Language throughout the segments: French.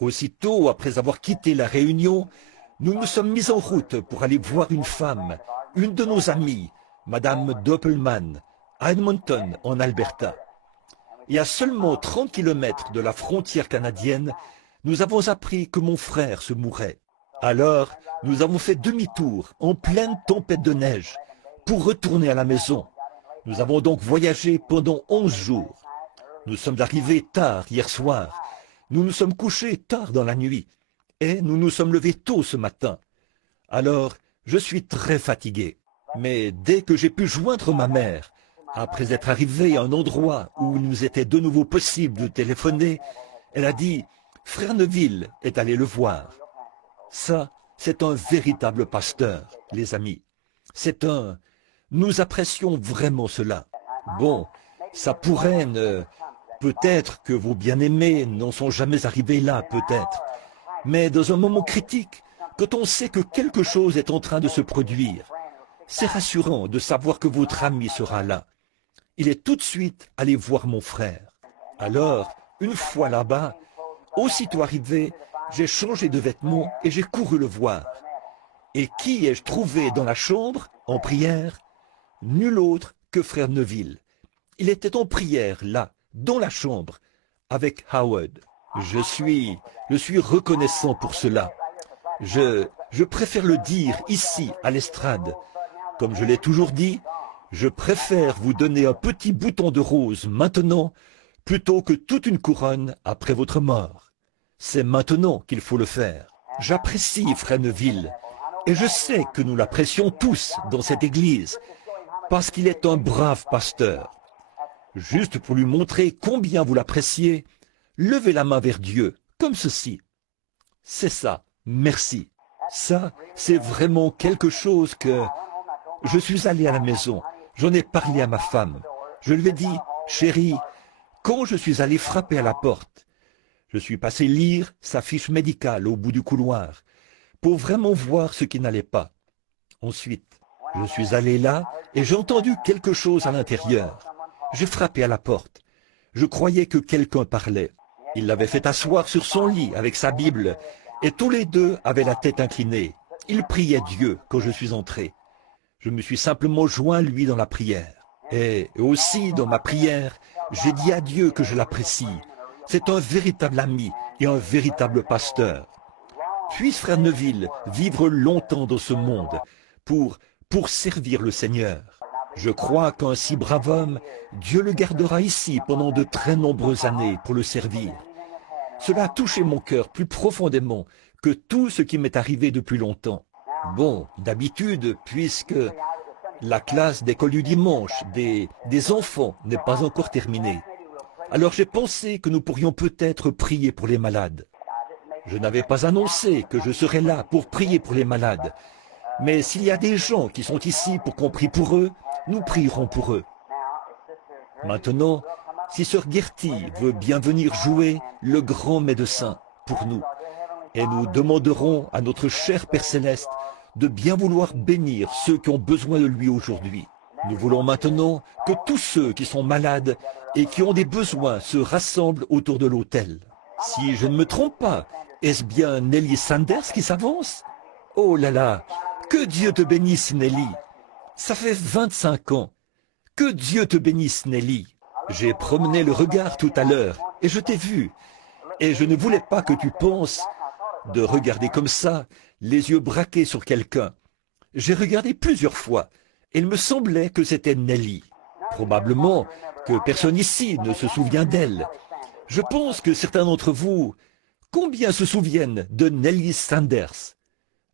Aussitôt après avoir quitté la réunion, nous nous sommes mis en route pour aller voir une femme, une de nos amies, Madame Doppelman, à Edmonton, en Alberta. Et à seulement 30 kilomètres de la frontière canadienne, nous avons appris que mon frère se mourait. Alors, nous avons fait demi-tour en pleine tempête de neige pour retourner à la maison. Nous avons donc voyagé pendant 11 jours. Nous sommes arrivés tard hier soir. Nous nous sommes couchés tard dans la nuit. Et nous nous sommes levés tôt ce matin. Alors, je suis très fatigué. Mais dès que j'ai pu joindre ma mère, après être arrivé à un endroit où il nous était de nouveau possible de téléphoner, elle a dit « Frère Neville est allé le voir ». Ça, c'est un véritable pasteur, les amis. Nous apprécions vraiment cela. Bon, ça pourrait ne... Peut-être que vos bien-aimés n'en sont jamais arrivés là, peut-être. Mais dans un moment critique, quand on sait que quelque chose est en train de se produire, c'est rassurant de savoir que votre ami sera là. Il est tout de suite allé voir mon frère. Alors, une fois là-bas, aussitôt arrivé, j'ai changé de vêtements et j'ai couru le voir. Et qui ai-je trouvé dans la chambre, en prière? Nul autre que frère Neville. Il était en prière, là, dans la chambre, avec Howard. Je suis reconnaissant pour cela. Je préfère le dire ici, à l'estrade. Comme je l'ai toujours dit, je préfère vous donner un petit bouton de rose maintenant, plutôt que toute une couronne après votre mort. C'est maintenant qu'il faut le faire. J'apprécie frère Neville, et je sais que nous l'apprécions tous dans cette église, parce qu'il est un brave pasteur. Juste pour lui montrer combien vous l'appréciez, levez la main vers Dieu, comme ceci. C'est ça, merci. Ça, c'est vraiment quelque chose que... Je suis allé à la maison, j'en ai parlé à ma femme. Je lui ai dit, chérie, quand je suis allé frapper à la porte, je suis passé lire sa fiche médicale au bout du couloir, pour vraiment voir ce qui n'allait pas. Ensuite, je suis allé là et j'ai entendu quelque chose à l'intérieur. J'ai frappé à la porte. Je croyais que quelqu'un parlait. Il l'avait fait asseoir sur son lit avec sa Bible, et tous les deux avaient la tête inclinée. Ils priaient Dieu quand je suis entré. Je me suis simplement joint lui dans la prière. Et aussi dans ma prière, j'ai dit à Dieu que je l'apprécie. C'est un véritable ami et un véritable pasteur. Puisse frère Neville vivre longtemps dans ce monde pour servir le Seigneur. Je crois qu'un si brave homme, Dieu le gardera ici pendant de très nombreuses années pour le servir. Cela a touché mon cœur plus profondément que tout ce qui m'est arrivé depuis longtemps. Bon, d'habitude, puisque la classe d'école du dimanche des enfants n'est pas encore terminée, alors j'ai pensé que nous pourrions peut-être prier pour les malades. Je n'avais pas annoncé que je serais là pour prier pour les malades, mais s'il y a des gens qui sont ici pour qu'on prie pour eux, nous prierons pour eux. Maintenant, si sœur Gertie veut bien venir jouer le grand médecin pour nous, et nous demanderons à notre cher Père Céleste de bien vouloir bénir ceux qui ont besoin de lui aujourd'hui. Nous voulons maintenant que tous ceux qui sont malades et qui ont des besoins se rassemblent autour de l'autel. Si je ne me trompe pas, est-ce bien Nelly Sanders qui s'avance? Oh là là, que Dieu te bénisse Nelly. Ça fait 25 ans. Que Dieu te bénisse Nelly. J'ai promené le regard tout à l'heure et je t'ai vu. Et je ne voulais pas que tu penses de regarder comme ça, les yeux braqués sur quelqu'un. J'ai regardé plusieurs fois et il me semblait que c'était Nelly. Probablement que personne ici ne se souvient d'elle. Je pense que certains d'entre vous, combien se souviennent de Nelly Sanders?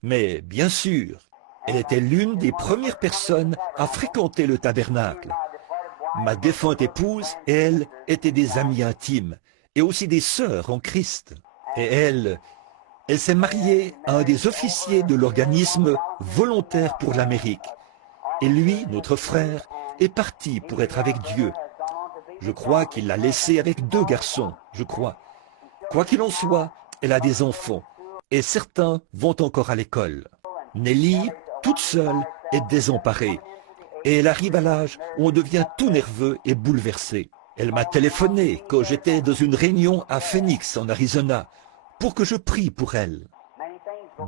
Mais bien sûr, elle était l'une des premières personnes à fréquenter le tabernacle. Ma défunte épouse et elle étaient des amies intimes et aussi des sœurs en Christ. Et elle s'est mariée à un des officiers de l'organisme volontaire pour l'Amérique. Et lui, notre frère, est parti pour être avec Dieu. Je crois qu'il l'a laissée avec 2 garçons, je crois. Quoi qu'il en soit, elle a des enfants, et certains vont encore à l'école. Nelly, toute seule, est désemparée. Et elle arrive à l'âge où on devient tout nerveux et bouleversé. Elle m'a téléphoné quand j'étais dans une réunion à Phoenix, en Arizona, pour que je prie pour elle.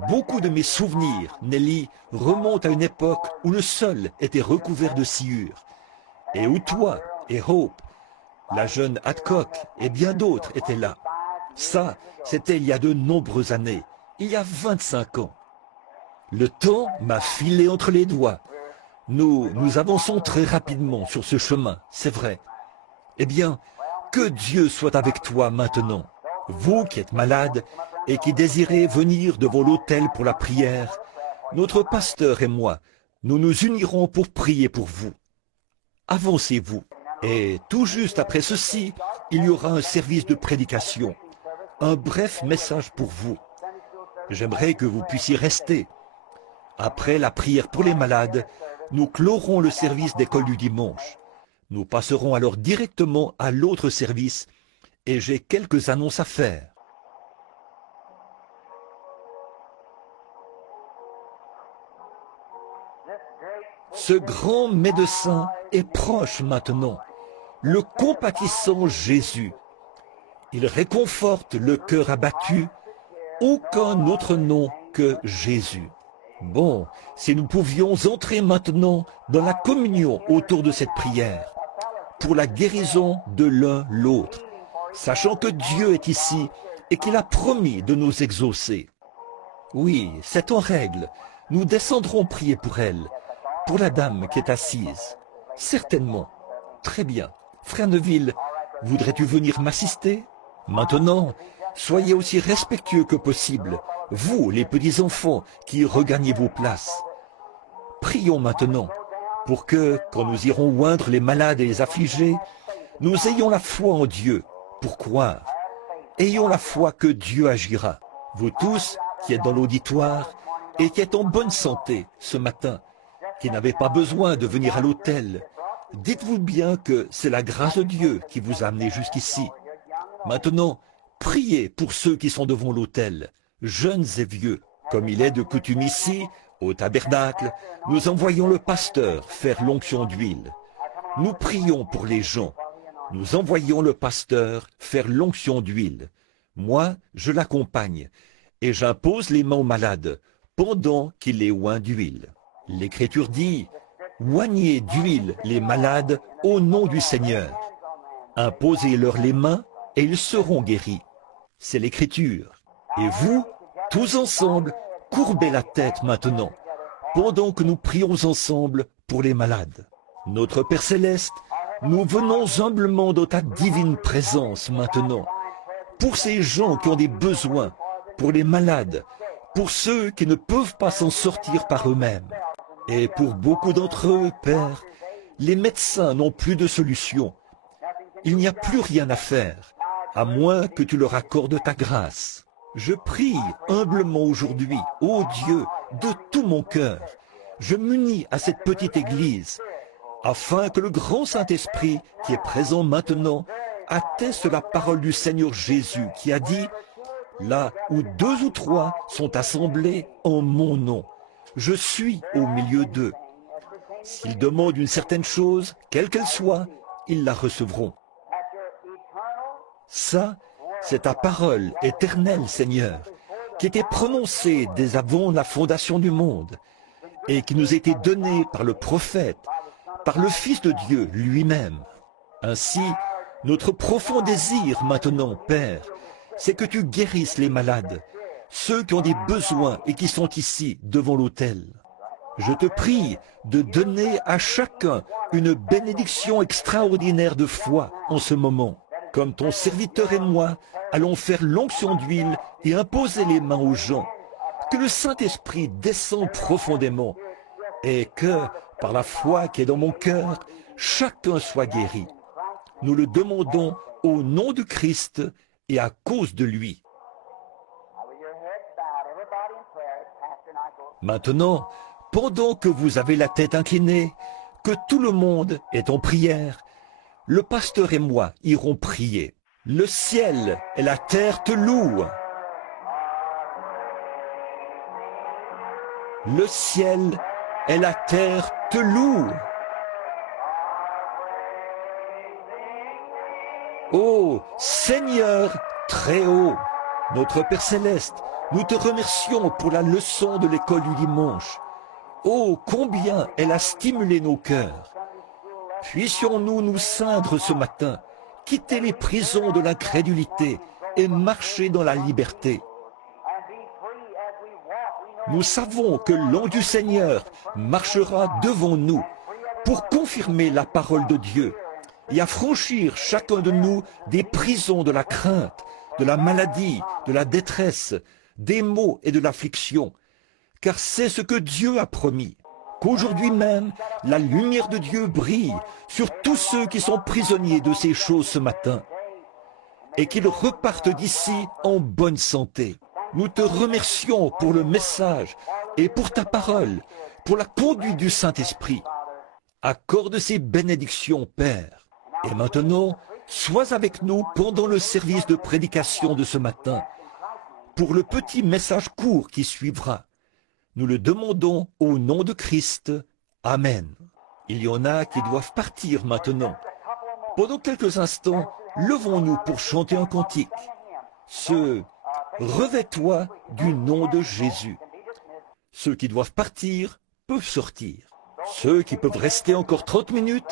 Beaucoup de mes souvenirs, Nelly, remontent à une époque où le sol était recouvert de sciure, et où toi et Hope, la jeune Adcock et bien d'autres étaient là. Ça, c'était il y a de nombreuses années, il y a 25 ans. Le temps m'a filé entre les doigts. Nous avançons très rapidement sur ce chemin, c'est vrai. Eh bien, que Dieu soit avec toi maintenant. Vous qui êtes malade et qui désirez venir devant l'autel pour la prière, notre pasteur et moi, nous nous unirons pour prier pour vous. Avancez-vous. Et tout juste après ceci, il y aura un service de prédication, un bref message pour vous. J'aimerais que vous puissiez rester. Après la prière pour les malades, nous clorons le service d'école du dimanche. Nous passerons alors directement à l'autre service et j'ai quelques annonces à faire. Ce grand médecin est proche maintenant, le compatissant Jésus. Il réconforte le cœur abattu, aucun autre nom que Jésus. Bon, si nous pouvions entrer maintenant dans la communion autour de cette prière, pour la guérison de l'un l'autre, sachant que Dieu est ici et qu'il a promis de nous exaucer. Oui, c'est en règle. Nous descendrons prier pour elle, pour la dame qui est assise. Certainement. Très bien. Frère Neville, voudrais-tu venir m'assister? Maintenant, soyez aussi respectueux que possible, vous, les petits-enfants, qui regagnez vos places. Prions maintenant, pour que, quand nous irons oindre les malades et les affligés, nous ayons la foi en Dieu, pour croire. Ayons la foi que Dieu agira. Vous tous, qui êtes dans l'auditoire, et qui êtes en bonne santé ce matin, qui n'avez pas besoin de venir à l'autel, dites-vous bien que c'est la grâce de Dieu qui vous a amené jusqu'ici. Maintenant, priez pour ceux qui sont devant l'autel, jeunes et vieux. Comme il est de coutume ici, au tabernacle, nous envoyons le pasteur faire l'onction d'huile. Nous prions pour les gens. Nous envoyons le pasteur faire l'onction d'huile. Moi, je l'accompagne et j'impose les mains aux malades pendant qu'il les oint d'huile. L'Écriture dit, « Oignez d'huile les malades au nom du Seigneur. Imposez-leur les mains et ils seront guéris. » C'est l'Écriture. Et vous, tous ensemble, courbez la tête maintenant, pendant que nous prions ensemble pour les malades. Notre Père Céleste, nous venons humblement dans ta divine présence maintenant, pour ces gens qui ont des besoins, pour les malades, pour ceux qui ne peuvent pas s'en sortir par eux-mêmes. Et pour beaucoup d'entre eux, Père, les médecins n'ont plus de solution. Il n'y a plus rien à faire, à moins que tu leur accordes ta grâce. Je prie humblement aujourd'hui, ô Dieu, de tout mon cœur. Je m'unis à cette petite église, afin que le grand Saint-Esprit, qui est présent maintenant, atteste la parole du Seigneur Jésus, qui a dit, « Là où 2 ou 3 sont assemblés en mon nom, je suis au milieu d'eux. S'ils demandent une certaine chose, quelle qu'elle soit, ils la recevront. » Ça, c'est ta parole éternelle, Seigneur, qui était prononcée dès avant la fondation du monde et qui nous était donnée par le prophète, par le Fils de Dieu lui-même. Ainsi, notre profond désir maintenant, Père, c'est que tu guérisses les malades, ceux qui ont des besoins et qui sont ici devant l'autel. Je te prie de donner à chacun une bénédiction extraordinaire de foi en ce moment. Comme ton serviteur et moi allons faire l'onction d'huile et imposer les mains aux gens, que le Saint-Esprit descende profondément et que, par la foi qui est dans mon cœur, chacun soit guéri. Nous le demandons au nom de Christ et à cause de lui. Maintenant, pendant que vous avez la tête inclinée, que tout le monde est en prière, le pasteur et moi irons prier. Le ciel et la terre te louent. Le ciel et la terre te louent. Ô Seigneur très haut, Notre Père Céleste, nous te remercions pour la leçon de l'école du dimanche. Oh, combien elle a stimulé nos cœurs. Puissions-nous nous ceindre ce matin, quitter les prisons de l'incrédulité et marcher dans la liberté. Nous savons que l'ange du Seigneur marchera devant nous pour confirmer la parole de Dieu et affranchir chacun de nous des prisons de la crainte, de la maladie, de la détresse, des maux et de l'affliction. Car c'est ce que Dieu a promis, qu'aujourd'hui même, la lumière de Dieu brille sur tous ceux qui sont prisonniers de ces choses ce matin, et qu'ils repartent d'ici en bonne santé. Nous te remercions pour le message et pour ta parole, pour la conduite du Saint-Esprit. Accorde ces bénédictions, Père. Et maintenant, sois avec nous pendant le service de prédication de ce matin, pour le petit message court qui suivra. Nous le demandons au nom de Christ. Amen. Il y en a qui doivent partir maintenant. Pendant quelques instants, levons-nous pour chanter un cantique. Revêt-toi du nom de Jésus. Ceux qui doivent partir peuvent sortir. Ceux qui peuvent rester encore 30 minutes,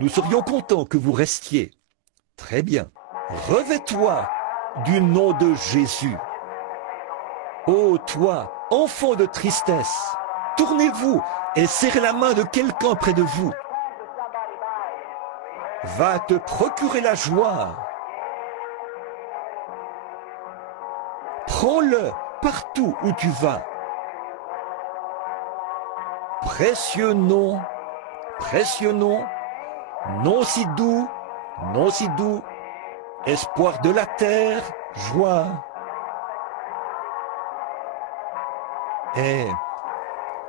nous serions contents que vous restiez. Très bien. Revêt-toi du nom de Jésus. Ô toi, enfant de tristesse, tournez-vous et serrez la main de quelqu'un près de vous. Va te procurer la joie. Prends-le partout où tu vas. Précieux nom, nom si doux, espoir de la terre, joie. Et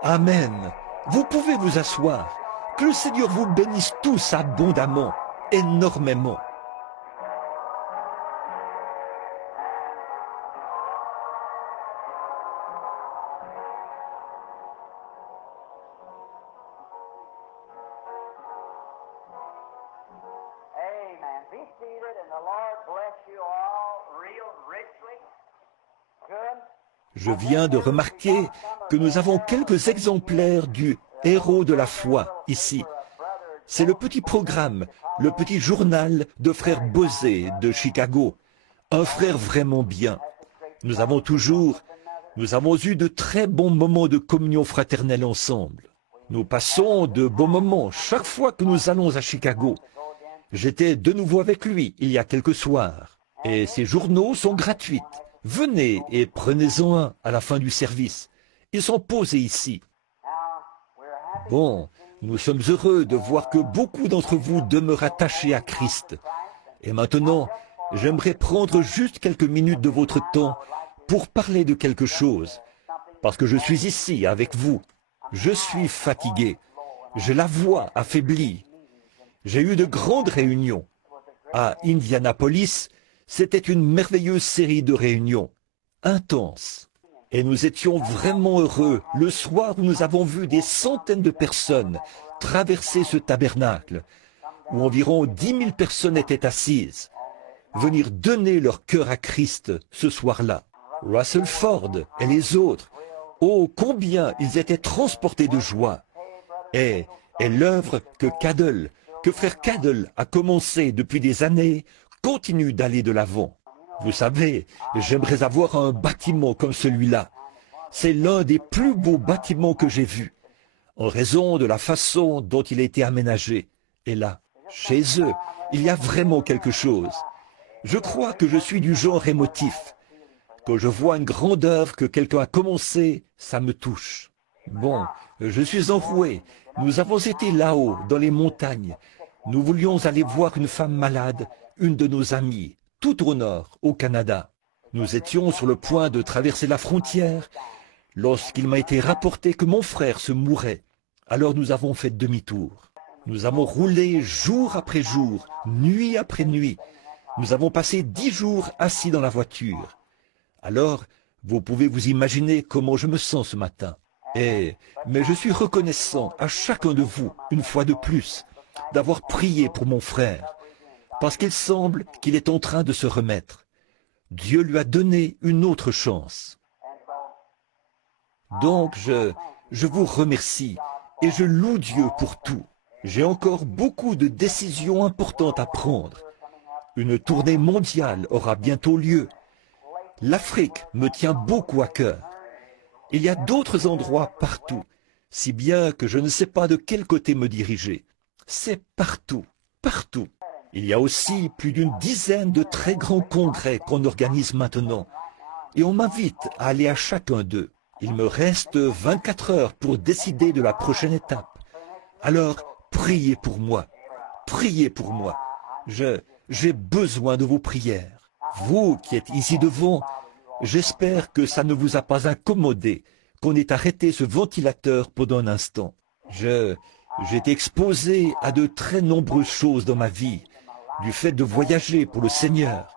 Amen. Vous pouvez vous asseoir. Que le Seigneur vous bénisse tous abondamment, énormément. Amen. Be seated and the Lord bless you all real richly. Good. Je viens de remarquer que nous avons quelques exemplaires du Héros de la foi ici. C'est le petit programme, le petit journal de frère Bosé de Chicago. Un frère vraiment bien. Nous avons eu de très bons moments de communion fraternelle ensemble. Nous passons de beaux moments chaque fois que nous allons à Chicago. J'étais de nouveau avec lui il y a quelques soirs. Et ces journaux sont gratuits. Venez et prenez-en un à la fin du service. Ils sont posés ici. Bon, nous sommes heureux de voir que beaucoup d'entre vous demeurent attachés à Christ. Et maintenant, j'aimerais prendre juste quelques minutes de votre temps pour parler de quelque chose. Parce que je suis ici avec vous. Je suis fatigué. J'ai la voix affaiblie. J'ai eu de grandes réunions. À Indianapolis, c'était une merveilleuse série de réunions, intenses. Et nous étions vraiment heureux le soir où nous avons vu des centaines de personnes traverser ce tabernacle, où environ 10 000 personnes étaient assises, venir donner leur cœur à Christ ce soir-là. Russell Ford et les autres, oh combien ils étaient transportés de joie. Et l'œuvre que frère Cadell a commencé depuis des années, continue d'aller de l'avant. Vous savez, j'aimerais avoir un bâtiment comme celui-là. C'est l'un des plus beaux bâtiments que j'ai vus, en raison de la façon dont il a été aménagé. Et là, chez eux, il y a vraiment quelque chose. Je crois que je suis du genre émotif. Quand je vois une grande œuvre que quelqu'un a commencée, ça me touche. Bon, je suis enroué. Nous avons été là-haut, dans les montagnes. Nous voulions aller voir une femme malade, une de nos amies, tout au nord, au Canada. Nous étions sur le point de traverser la frontière lorsqu'il m'a été rapporté que mon frère se mourait. Alors nous avons fait demi-tour. Nous avons roulé jour après jour, nuit après nuit. Nous avons passé 10 jours assis dans la voiture. Alors, vous pouvez vous imaginer comment je me sens ce matin. Mais je suis reconnaissant à chacun de vous, une fois de plus, d'avoir prié pour mon frère, parce qu'il semble qu'il est en train de se remettre. Dieu lui a donné une autre chance. Donc je vous remercie et je loue Dieu pour tout. J'ai encore beaucoup de décisions importantes à prendre. Une tournée mondiale aura bientôt lieu. L'Afrique me tient beaucoup à cœur. Il y a d'autres endroits partout, si bien que je ne sais pas de quel côté me diriger. C'est partout, partout. Il y a aussi plus d'une dizaine de très grands congrès qu'on organise maintenant. Et on m'invite à aller à chacun d'eux. Il me reste 24 heures pour décider de la prochaine étape. Alors, priez pour moi. Priez pour moi. J'ai besoin de vos prières. Vous qui êtes ici devant, j'espère que ça ne vous a pas incommodé, qu'on ait arrêté ce ventilateur pendant un instant. J'ai été exposé à de très nombreuses choses dans ma vie, du fait de voyager pour le Seigneur.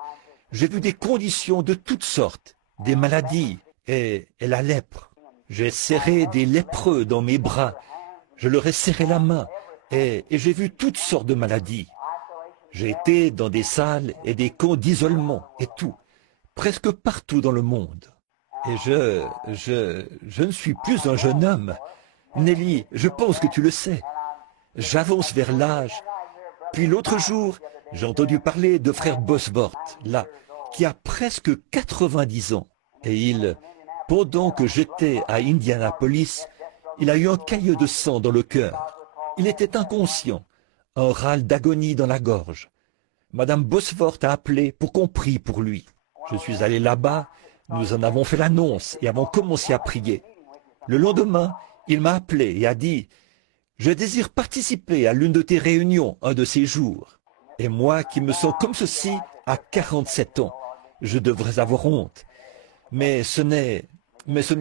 J'ai vu des conditions de toutes sortes, des maladies et la lèpre. J'ai serré des lépreux dans mes bras, je leur ai serré la main et j'ai vu toutes sortes de maladies. J'ai été dans des salles et des camps d'isolement et tout, presque partout dans le monde. Et je ne suis plus un jeune homme. Nelly, je pense que tu le sais. J'avance vers l'âge. Puis l'autre jour, j'ai entendu parler de frère Bosworth, là, qui a presque 90 ans. Et pendant que j'étais à Indianapolis, il a eu un caillot de sang dans le cœur. Il était inconscient, un râle d'agonie dans la gorge. Madame Bosworth a appelé pour qu'on prie pour lui. Je suis allé là-bas, nous en avons fait l'annonce et avons commencé à prier. Le lendemain, il m'a appelé et a dit « Je désire participer à l'une de tes réunions un de ces jours. » Et moi qui me sens comme ceci à 47 ans, je devrais avoir honte. Mais ce n'est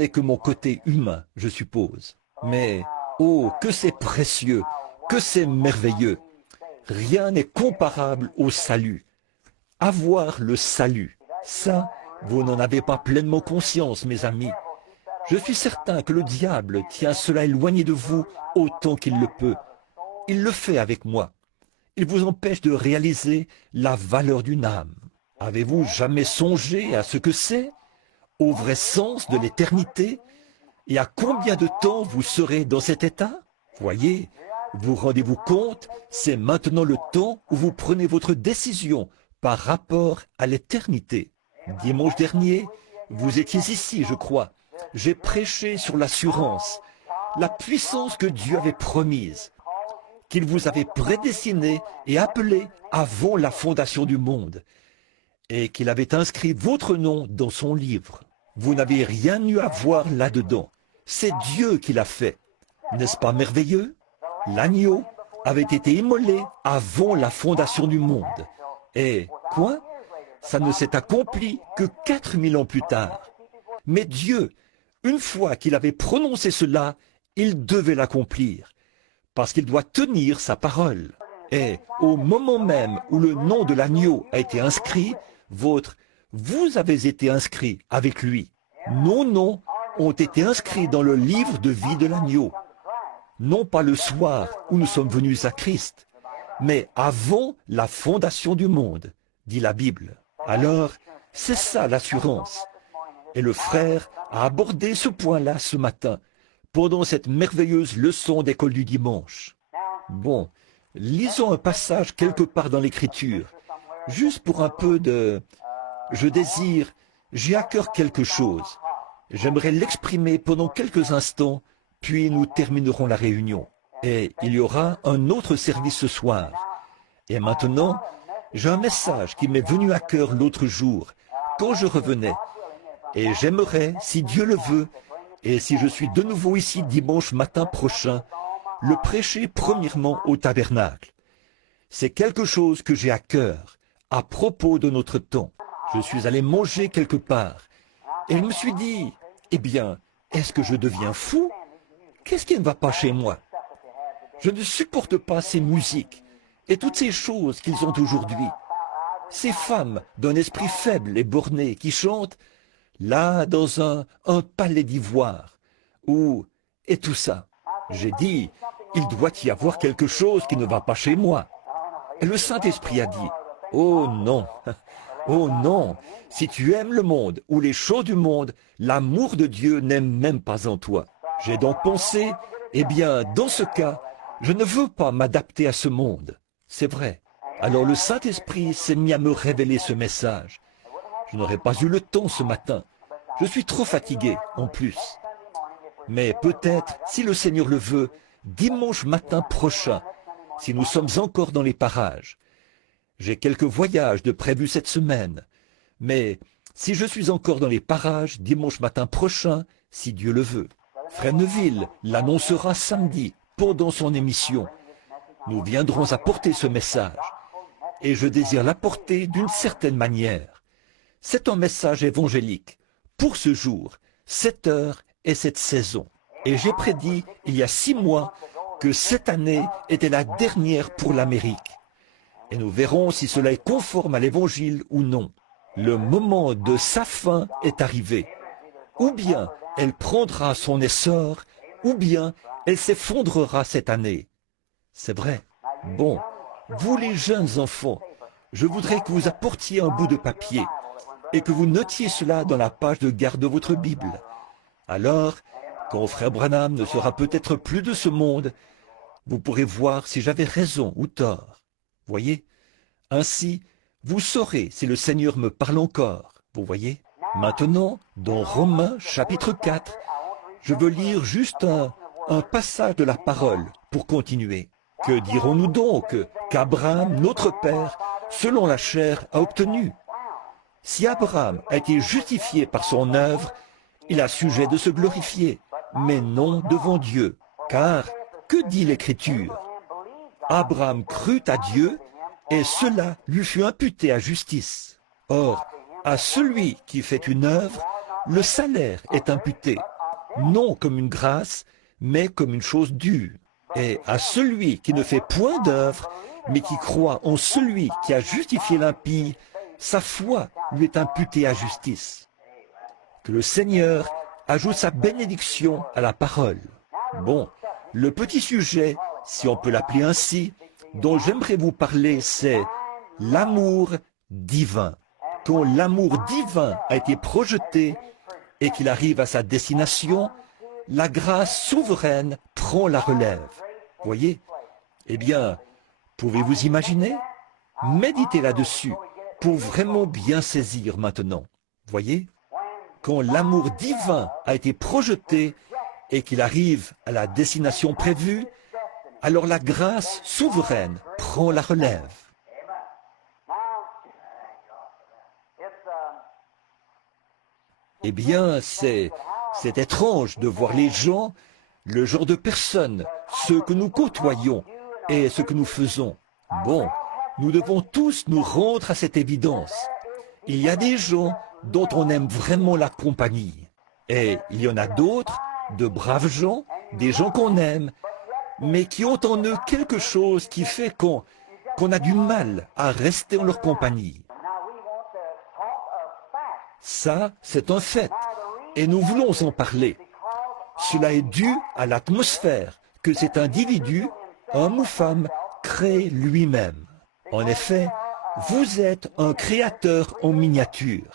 que mon côté humain, je suppose. Mais, oh, que c'est précieux, que c'est merveilleux. Rien n'est comparable au salut. Avoir le salut, ça, vous n'en avez pas pleinement conscience, mes amis. Je suis certain que le diable tient cela éloigné de vous autant qu'il le peut. Il le fait avec moi. Il vous empêche de réaliser la valeur d'une âme. Avez-vous jamais songé à ce que c'est, au vrai sens de l'éternité, et à combien de temps vous serez dans cet état? Voyez, vous rendez-vous compte, c'est maintenant le temps où vous prenez votre décision par rapport à l'éternité. Dimanche dernier, vous étiez ici, je crois. J'ai prêché sur l'assurance, la puissance que Dieu avait promise, qu'il vous avait prédestiné et appelé avant la fondation du monde, et qu'il avait inscrit votre nom dans son livre. Vous n'avez rien eu à voir là-dedans. C'est Dieu qui l'a fait. N'est-ce pas merveilleux? L'agneau avait été immolé avant la fondation du monde. Et quoi? Ça ne s'est accompli que 4000 ans plus tard. Mais Dieu, une fois qu'il avait prononcé cela, il devait l'accomplir, parce qu'il doit tenir sa parole. Et au moment même où le nom de l'agneau a été inscrit, vous avez été inscrit avec lui. Nos noms ont été inscrits dans le livre de vie de l'agneau. Non pas le soir où nous sommes venus à Christ, mais avant la fondation du monde, dit la Bible. Alors, c'est ça l'assurance. Et le frère a abordé ce point-là ce matin, pendant cette merveilleuse leçon d'école du dimanche. Bon, lisons un passage quelque part dans l'Écriture, juste pour un peu de... j'ai à cœur quelque chose. J'aimerais l'exprimer pendant quelques instants, puis nous terminerons la réunion. Et il y aura un autre service ce soir. Et maintenant, j'ai un message qui m'est venu à cœur l'autre jour, quand je revenais. Et j'aimerais, si Dieu le veut, et si je suis de nouveau ici dimanche matin prochain, le prêcher premièrement au tabernacle. C'est quelque chose que j'ai à cœur, à propos de notre temps. Je suis allé manger quelque part, et je me suis dit, eh bien, est-ce que je deviens fou? Qu'est-ce qui ne va pas chez moi? Je ne supporte pas ces musiques et toutes ces choses qu'ils ont aujourd'hui. Ces femmes d'un esprit faible et borné qui chantent là dans un palais d'ivoire, et tout ça. J'ai dit, il doit y avoir quelque chose qui ne va pas chez moi. Et le Saint-Esprit a dit, oh non, Oh non, si tu aimes le monde ou les choses du monde, l'amour de Dieu n'est même pas en toi. J'ai donc pensé, eh bien, dans ce cas, je ne veux pas m'adapter à ce monde. C'est vrai. Alors le Saint-Esprit s'est mis à me révéler ce message. Je n'aurais pas eu le temps ce matin. Je suis trop fatigué, en plus. Mais peut-être, si le Seigneur le veut, dimanche matin prochain, si nous sommes encore dans les parages. J'ai quelques voyages de prévus cette semaine. Mais si je suis encore dans les parages dimanche matin prochain, si Dieu le veut. Frère Neville l'annoncera samedi pendant son émission. Nous viendrons apporter ce message. Et je désire l'apporter d'une certaine manière. C'est un message évangélique pour ce jour, cette heure et cette saison. Et j'ai prédit il y a 6 mois que cette année était la dernière pour l'Amérique. Et nous verrons si cela est conforme à l'Évangile ou non. Le moment de sa fin est arrivé. Ou bien elle prendra son essor, ou bien elle s'effondrera cette année. C'est vrai. Bon, vous les jeunes enfants, je voudrais que vous apportiez un bout de papier et que vous notiez cela dans la page de garde de votre Bible. Alors, quand frère Branham ne sera peut-être plus de ce monde, vous pourrez voir si j'avais raison ou tort. Voyez? Ainsi, vous saurez si le Seigneur me parle encore. Vous voyez? Maintenant, dans Romains chapitre 4, je veux lire juste un passage de la parole pour continuer. Que dirons-nous donc qu'Abraham, notre père, selon la chair, a obtenu? Si Abraham a été justifié par son œuvre, il a sujet de se glorifier, mais non devant Dieu. Car, que dit l'Écriture? Abraham crut à Dieu, et cela lui fut imputé à justice. Or, à celui qui fait une œuvre, le salaire est imputé, non comme une grâce, mais comme une chose due. Et à celui qui ne fait point d'œuvre, mais qui croit en celui qui a justifié l'impie, sa foi lui est imputée à justice. Que le Seigneur ajoute sa bénédiction à la parole. Bon, le petit sujet, si on peut l'appeler ainsi, dont j'aimerais vous parler, c'est l'amour divin. Quand l'amour divin a été projeté et qu'il arrive à sa destination, la grâce souveraine prend la relève. Voyez? Eh bien, pouvez-vous imaginer? Méditez là-dessus pour vraiment bien saisir maintenant. Voyez? Quand l'amour divin a été projeté et qu'il arrive à la destination prévue, alors la grâce souveraine prend la relève. Eh bien, c'est étrange de voir les gens, le genre de personnes, ceux que nous côtoyons et ce que nous faisons. Bon, nous devons tous nous rendre à cette évidence. Il y a des gens dont on aime vraiment la compagnie. Et il y en a d'autres, de braves gens, des gens qu'on aime, mais qui ont en eux quelque chose qui fait qu'on a du mal à rester en leur compagnie. Ça, c'est un fait, et nous voulons en parler. Cela est dû à l'atmosphère que cet individu, homme ou femme, crée lui-même. En effet, vous êtes un créateur en miniature,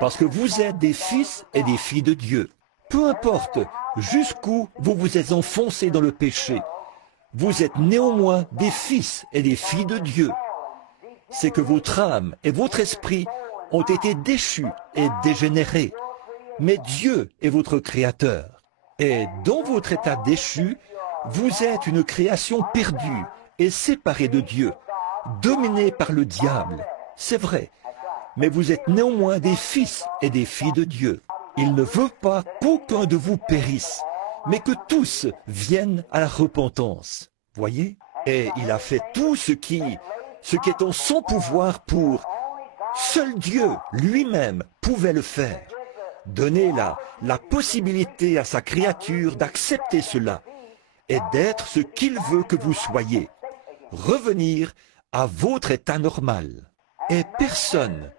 parce que vous êtes des fils et des filles de Dieu. Peu importe jusqu'où vous vous êtes enfoncés dans le péché, vous êtes néanmoins des fils et des filles de Dieu. C'est que votre âme et votre esprit ont été déchus et dégénérés. Mais Dieu est votre créateur. Et dans votre état déchu, vous êtes une création perdue et séparée de Dieu, dominée par le diable. C'est vrai. Mais vous êtes néanmoins des fils et des filles de Dieu. Il ne veut pas qu'aucun de vous périsse, mais que tous viennent à la repentance. Voyez? Et il a fait tout ce qui est en son pouvoir pour... Seul Dieu lui-même pouvait le faire. Donner la possibilité à sa créature d'accepter cela et d'être ce qu'il veut que vous soyez. Revenir à votre état normal. Et personne...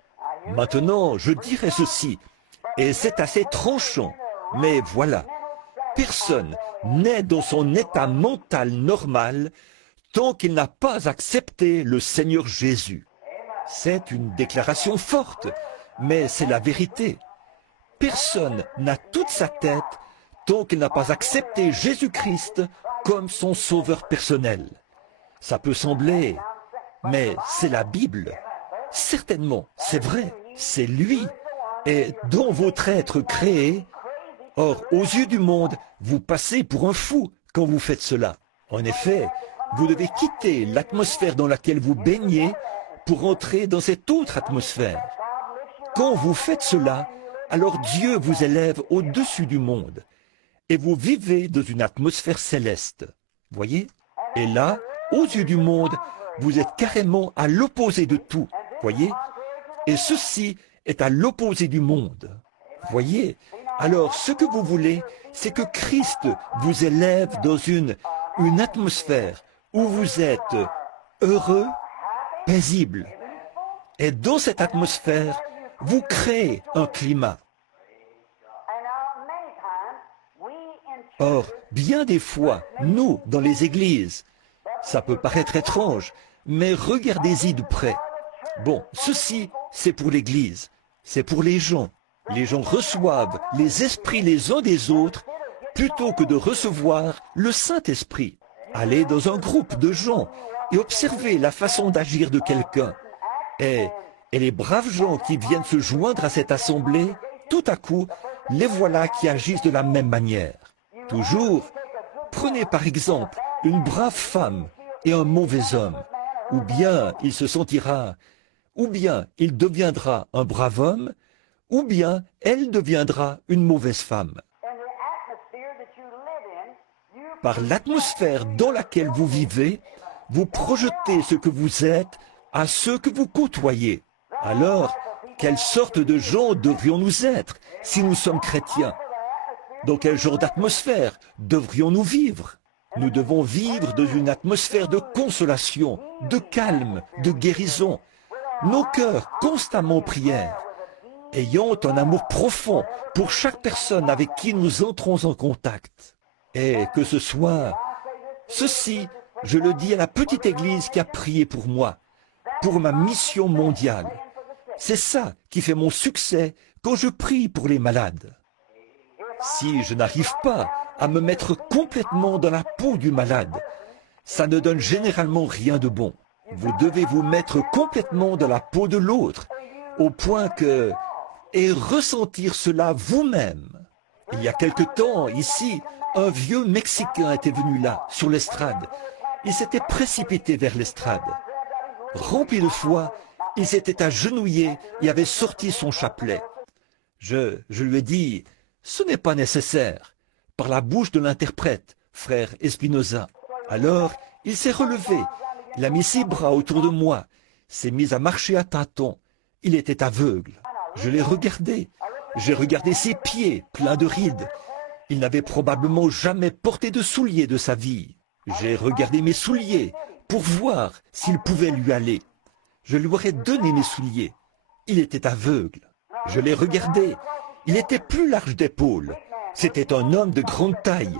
Maintenant, je dirais ceci, et c'est assez tranchant, mais voilà. Personne n'est dans son état mental normal tant qu'il n'a pas accepté le Seigneur Jésus. C'est une déclaration forte, mais c'est la vérité. Personne n'a toute sa tête tant qu'il n'a pas accepté Jésus-Christ comme son sauveur personnel. Ça peut sembler, mais c'est la Bible. Certainement, c'est vrai, c'est lui, et dont votre être créé. Or, aux yeux du monde, vous passez pour un fou quand vous faites cela. En effet, vous devez quitter l'atmosphère dans laquelle vous baignez pour entrer dans cette autre atmosphère. Quand vous faites cela, alors Dieu vous élève au-dessus du monde et vous vivez dans une atmosphère céleste. Voyez? Et là, aux yeux du monde, vous êtes carrément à l'opposé de tout. Voyez? Et ceci est à l'opposé du monde. Voyez? Alors, ce que vous voulez, c'est que Christ vous élève dans une atmosphère où vous êtes heureux, paisible. Et dans cette atmosphère, vous créez un climat. Or, bien des fois, nous, dans les églises, ça peut paraître étrange, mais regardez-y de près. Bon, ceci, c'est pour l'église, c'est pour les gens. Les gens reçoivent les esprits les uns des autres plutôt que de recevoir le Saint-Esprit. Allez dans un groupe de gens et observez la façon d'agir de quelqu'un. Et les braves gens qui viennent se joindre à cette assemblée, tout à coup, les voilà qui agissent de la même manière. Toujours, prenez par exemple une brave femme et un mauvais homme. Ou bien il se sentira, ou bien il deviendra un brave homme, ou bien elle deviendra une mauvaise femme. Par l'atmosphère dans laquelle vous vivez, vous projetez ce que vous êtes à ceux que vous côtoyez. Alors, quelle sorte de gens devrions-nous être si nous sommes chrétiens? Dans quel genre d'atmosphère devrions-nous vivre? Nous devons vivre dans une atmosphère de consolation, de calme, de guérison. Nos cœurs constamment en prière, ayant un amour profond pour chaque personne avec qui nous entrons en contact. Et que ce soit ceci, je le dis à la petite église qui a prié pour moi, pour ma mission mondiale. C'est ça qui fait mon succès quand je prie pour les malades. Si je n'arrive pas à me mettre complètement dans la peau du malade, ça ne donne généralement rien de bon. Vous devez vous mettre complètement dans la peau de l'autre, au point que... et ressentir cela vous-même. Il y a quelque temps, ici, un vieux Mexicain était venu là, sur l'estrade. Il s'était précipité vers l'estrade. Rempli de foi, il s'était agenouillé et avait sorti son chapelet. Je lui ai dit, ce n'est pas nécessaire, par la bouche de l'interprète, frère Espinoza. Alors, il s'est relevé, il a mis ses bras autour de moi, s'est mis à marcher à tâtons. Il était aveugle. Je l'ai regardé. J'ai regardé ses pieds, pleins de rides. Il n'avait probablement jamais porté de souliers de sa vie. J'ai regardé mes souliers pour voir s'ils pouvaient lui aller. Je lui aurais donné mes souliers. Il était aveugle. Je l'ai regardé. Il était plus large d'épaules. C'était un homme de grande taille.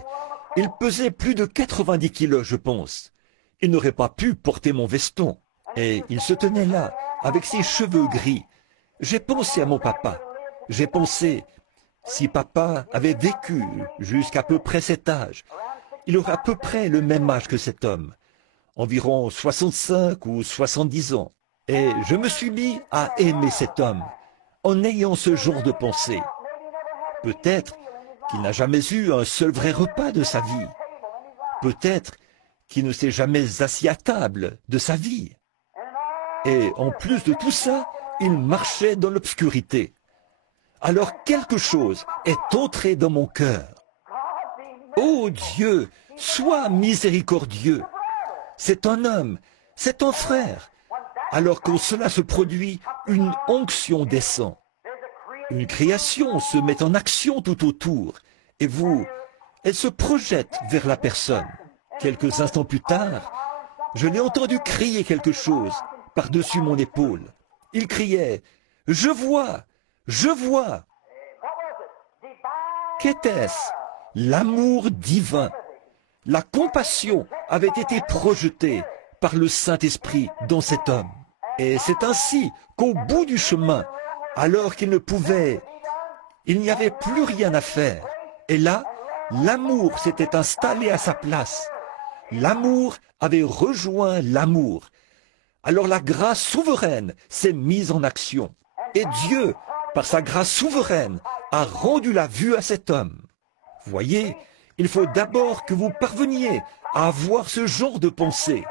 Il pesait plus de 90 kilos, je pense. Il n'aurait pas pu porter mon veston. Et il se tenait là, avec ses cheveux gris. J'ai pensé à mon papa. J'ai pensé, si papa avait vécu jusqu'à peu près cet âge, il aurait à peu près le même âge que cet homme, environ 65 ou 70 ans. Et je me suis mis à aimer cet homme, en ayant ce genre de pensée. Peut-être qu'il n'a jamais eu un seul vrai repas de sa vie. Peut-être qu'il ne s'est jamais assis à table de sa vie. Et en plus de tout ça, il marchait dans l'obscurité. Alors quelque chose est entré dans mon cœur. Oh Dieu, sois miséricordieux. C'est un homme, c'est un frère. Alors quand cela se produit, une onction descend. Une création se met en action tout autour. Et vous, elle se projette vers la personne. Quelques instants plus tard, je l'ai entendu crier quelque chose par-dessus mon épaule. Il criait « Je vois, je vois !» Qu'était-ce? L'amour divin. La compassion avait été projetée par le Saint-Esprit dans cet homme. Et c'est ainsi qu'au bout du chemin, alors qu'il ne pouvait, il n'y avait plus rien à faire. Et là, l'amour s'était installé à sa place. L'amour avait rejoint l'amour. Alors la grâce souveraine s'est mise en action. Et Dieu, par sa grâce souveraine, a rendu la vue à cet homme. Voyez, il faut d'abord que vous parveniez à avoir ce genre de pensée.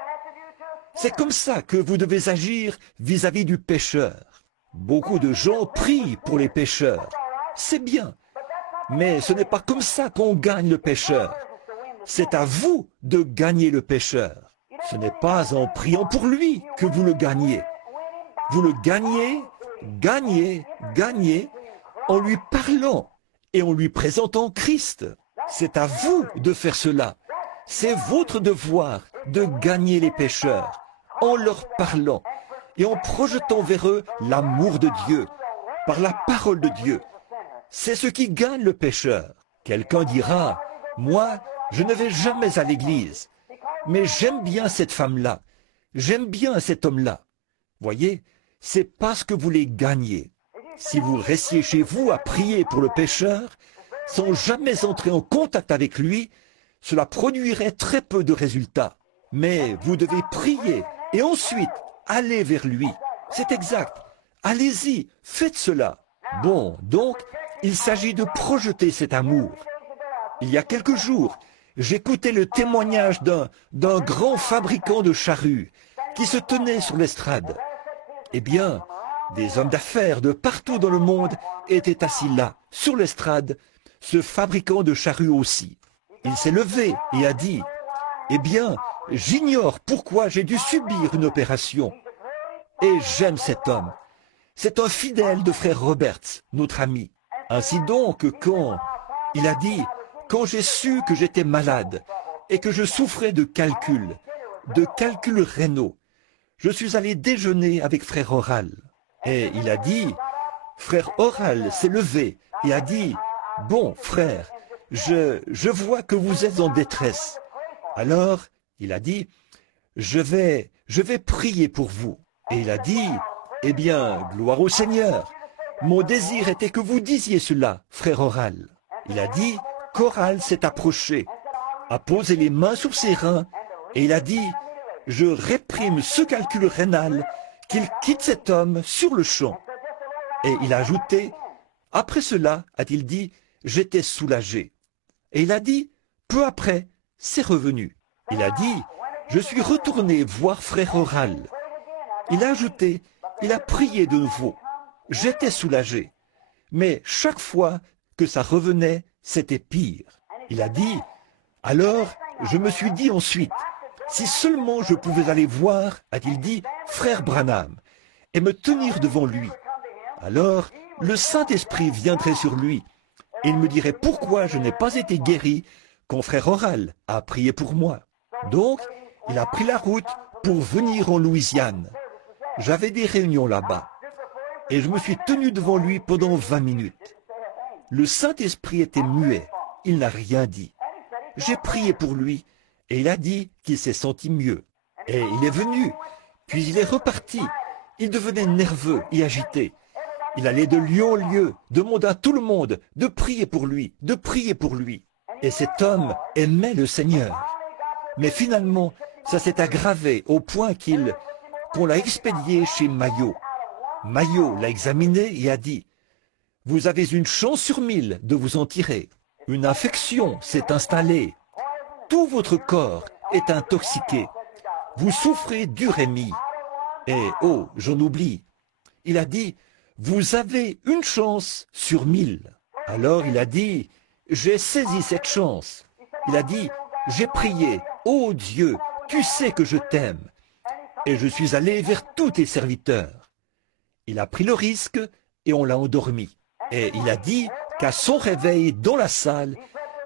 C'est comme ça que vous devez agir vis-à-vis du pécheur. Beaucoup de gens prient pour les pécheurs. C'est bien. Mais ce n'est pas comme ça qu'on gagne le pécheur. C'est à vous de gagner le pécheur. Ce n'est pas en priant pour lui que vous le gagnez. Vous le gagnez, gagnez, en lui parlant et en lui présentant Christ. C'est à vous de faire cela. C'est votre devoir de gagner les pécheurs en leur parlant et en projetant vers eux l'amour de Dieu par la parole de Dieu. C'est ce qui gagne le pécheur. Quelqu'un dira, moi, je ne vais jamais à l'église, mais j'aime bien cette femme-là, j'aime bien cet homme-là. Voyez, c'est parce que vous les gagnez. Si vous restiez chez vous à prier pour le pécheur, sans jamais entrer en contact avec lui, cela produirait très peu de résultats. Mais vous devez prier et ensuite aller vers lui. C'est exact. Allez-y, faites cela. Bon, donc, il s'agit de projeter cet amour. Il y a quelques jours, j'écoutais le témoignage d'un grand fabricant de charrues qui se tenait sur l'estrade. Eh bien, des hommes d'affaires de partout dans le monde étaient assis là, sur l'estrade, ce fabricant de charrues aussi. Il s'est levé et a dit, « Eh bien, j'ignore pourquoi j'ai dû subir une opération. » Et j'aime cet homme. C'est un fidèle de frère Roberts, notre ami. Ainsi donc, il a dit, quand j'ai su que j'étais malade et que je souffrais de calculs rénaux, je suis allé déjeuner avec frère Oral. Et il a dit, frère Oral s'est levé et a dit, bon frère, je vois que vous êtes en détresse. Alors, il a dit, je vais prier pour vous. Et il a dit, eh bien, gloire au Seigneur. Mon désir était que vous disiez cela, frère Oral. Il a dit qu'Oral s'est approché, a posé les mains sur ses reins, et il a dit, je réprime ce calcul rénal, qu'il quitte cet homme sur le champ. Et il a ajouté, après cela, a-t-il dit, j'étais soulagé. Et il a dit, peu après, c'est revenu. Il a dit, je suis retourné voir frère Oral. Il a ajouté, il a prié de nouveau. J'étais soulagé. Mais chaque fois que ça revenait, c'était pire. Il a dit, alors je me suis dit ensuite, si seulement je pouvais aller voir, a-t-il dit, frère Branham, et me tenir devant lui. Alors le Saint-Esprit viendrait sur lui. Et il me dirait pourquoi je n'ai pas été guéri quand frère Oral a prié pour moi. Donc, il a pris la route pour venir en Louisiane. J'avais des réunions là-bas. Et je me suis tenu devant lui pendant 20 minutes. Le Saint-Esprit était muet. Il n'a rien dit. J'ai prié pour lui et il a dit qu'il s'est senti mieux. Et il est venu, puis il est reparti. Il devenait nerveux et agité. Il allait de lieu en lieu, demandant à tout le monde de prier pour lui, de prier pour lui. Et cet homme aimait le Seigneur. Mais finalement, ça s'est aggravé au point qu'on l'a expédié chez Mayo. Mayo l'a examiné et a dit, « Vous avez une chance sur 1000 de vous en tirer. Une infection s'est installée. Tout votre corps est intoxiqué. Vous souffrez d'urémie. » Et, oh, j'en oublie. Il a dit, « Vous avez une chance sur 1000. » Alors il a dit, « J'ai saisi cette chance. » Il a dit, « J'ai prié. Oh Dieu, tu sais que je t'aime. » Et je suis allé vers tous tes serviteurs. Il a pris le risque et on l'a endormi. Et il a dit qu'à son réveil dans la salle,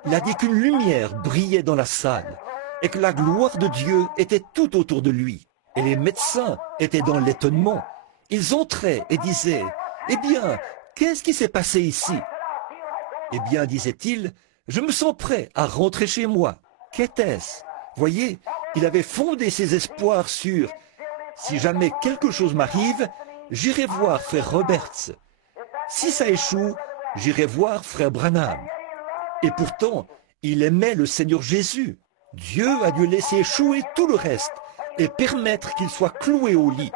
il a dit qu'une lumière brillait dans la salle et que la gloire de Dieu était tout autour de lui. Et les médecins étaient dans l'étonnement. Ils entraient et disaient, « Eh bien, qu'est-ce qui s'est passé ici ?» Eh bien, disait-il, « Je me sens prêt à rentrer chez moi. » Qu'était-ce? Voyez, il avait fondé ses espoirs sur Si jamais quelque chose m'arrive, j'irai voir frère Roberts. Si ça échoue, j'irai voir frère Branham. Et pourtant, il aimait le Seigneur Jésus. Dieu a dû laisser échouer tout le reste et permettre qu'il soit cloué au lit.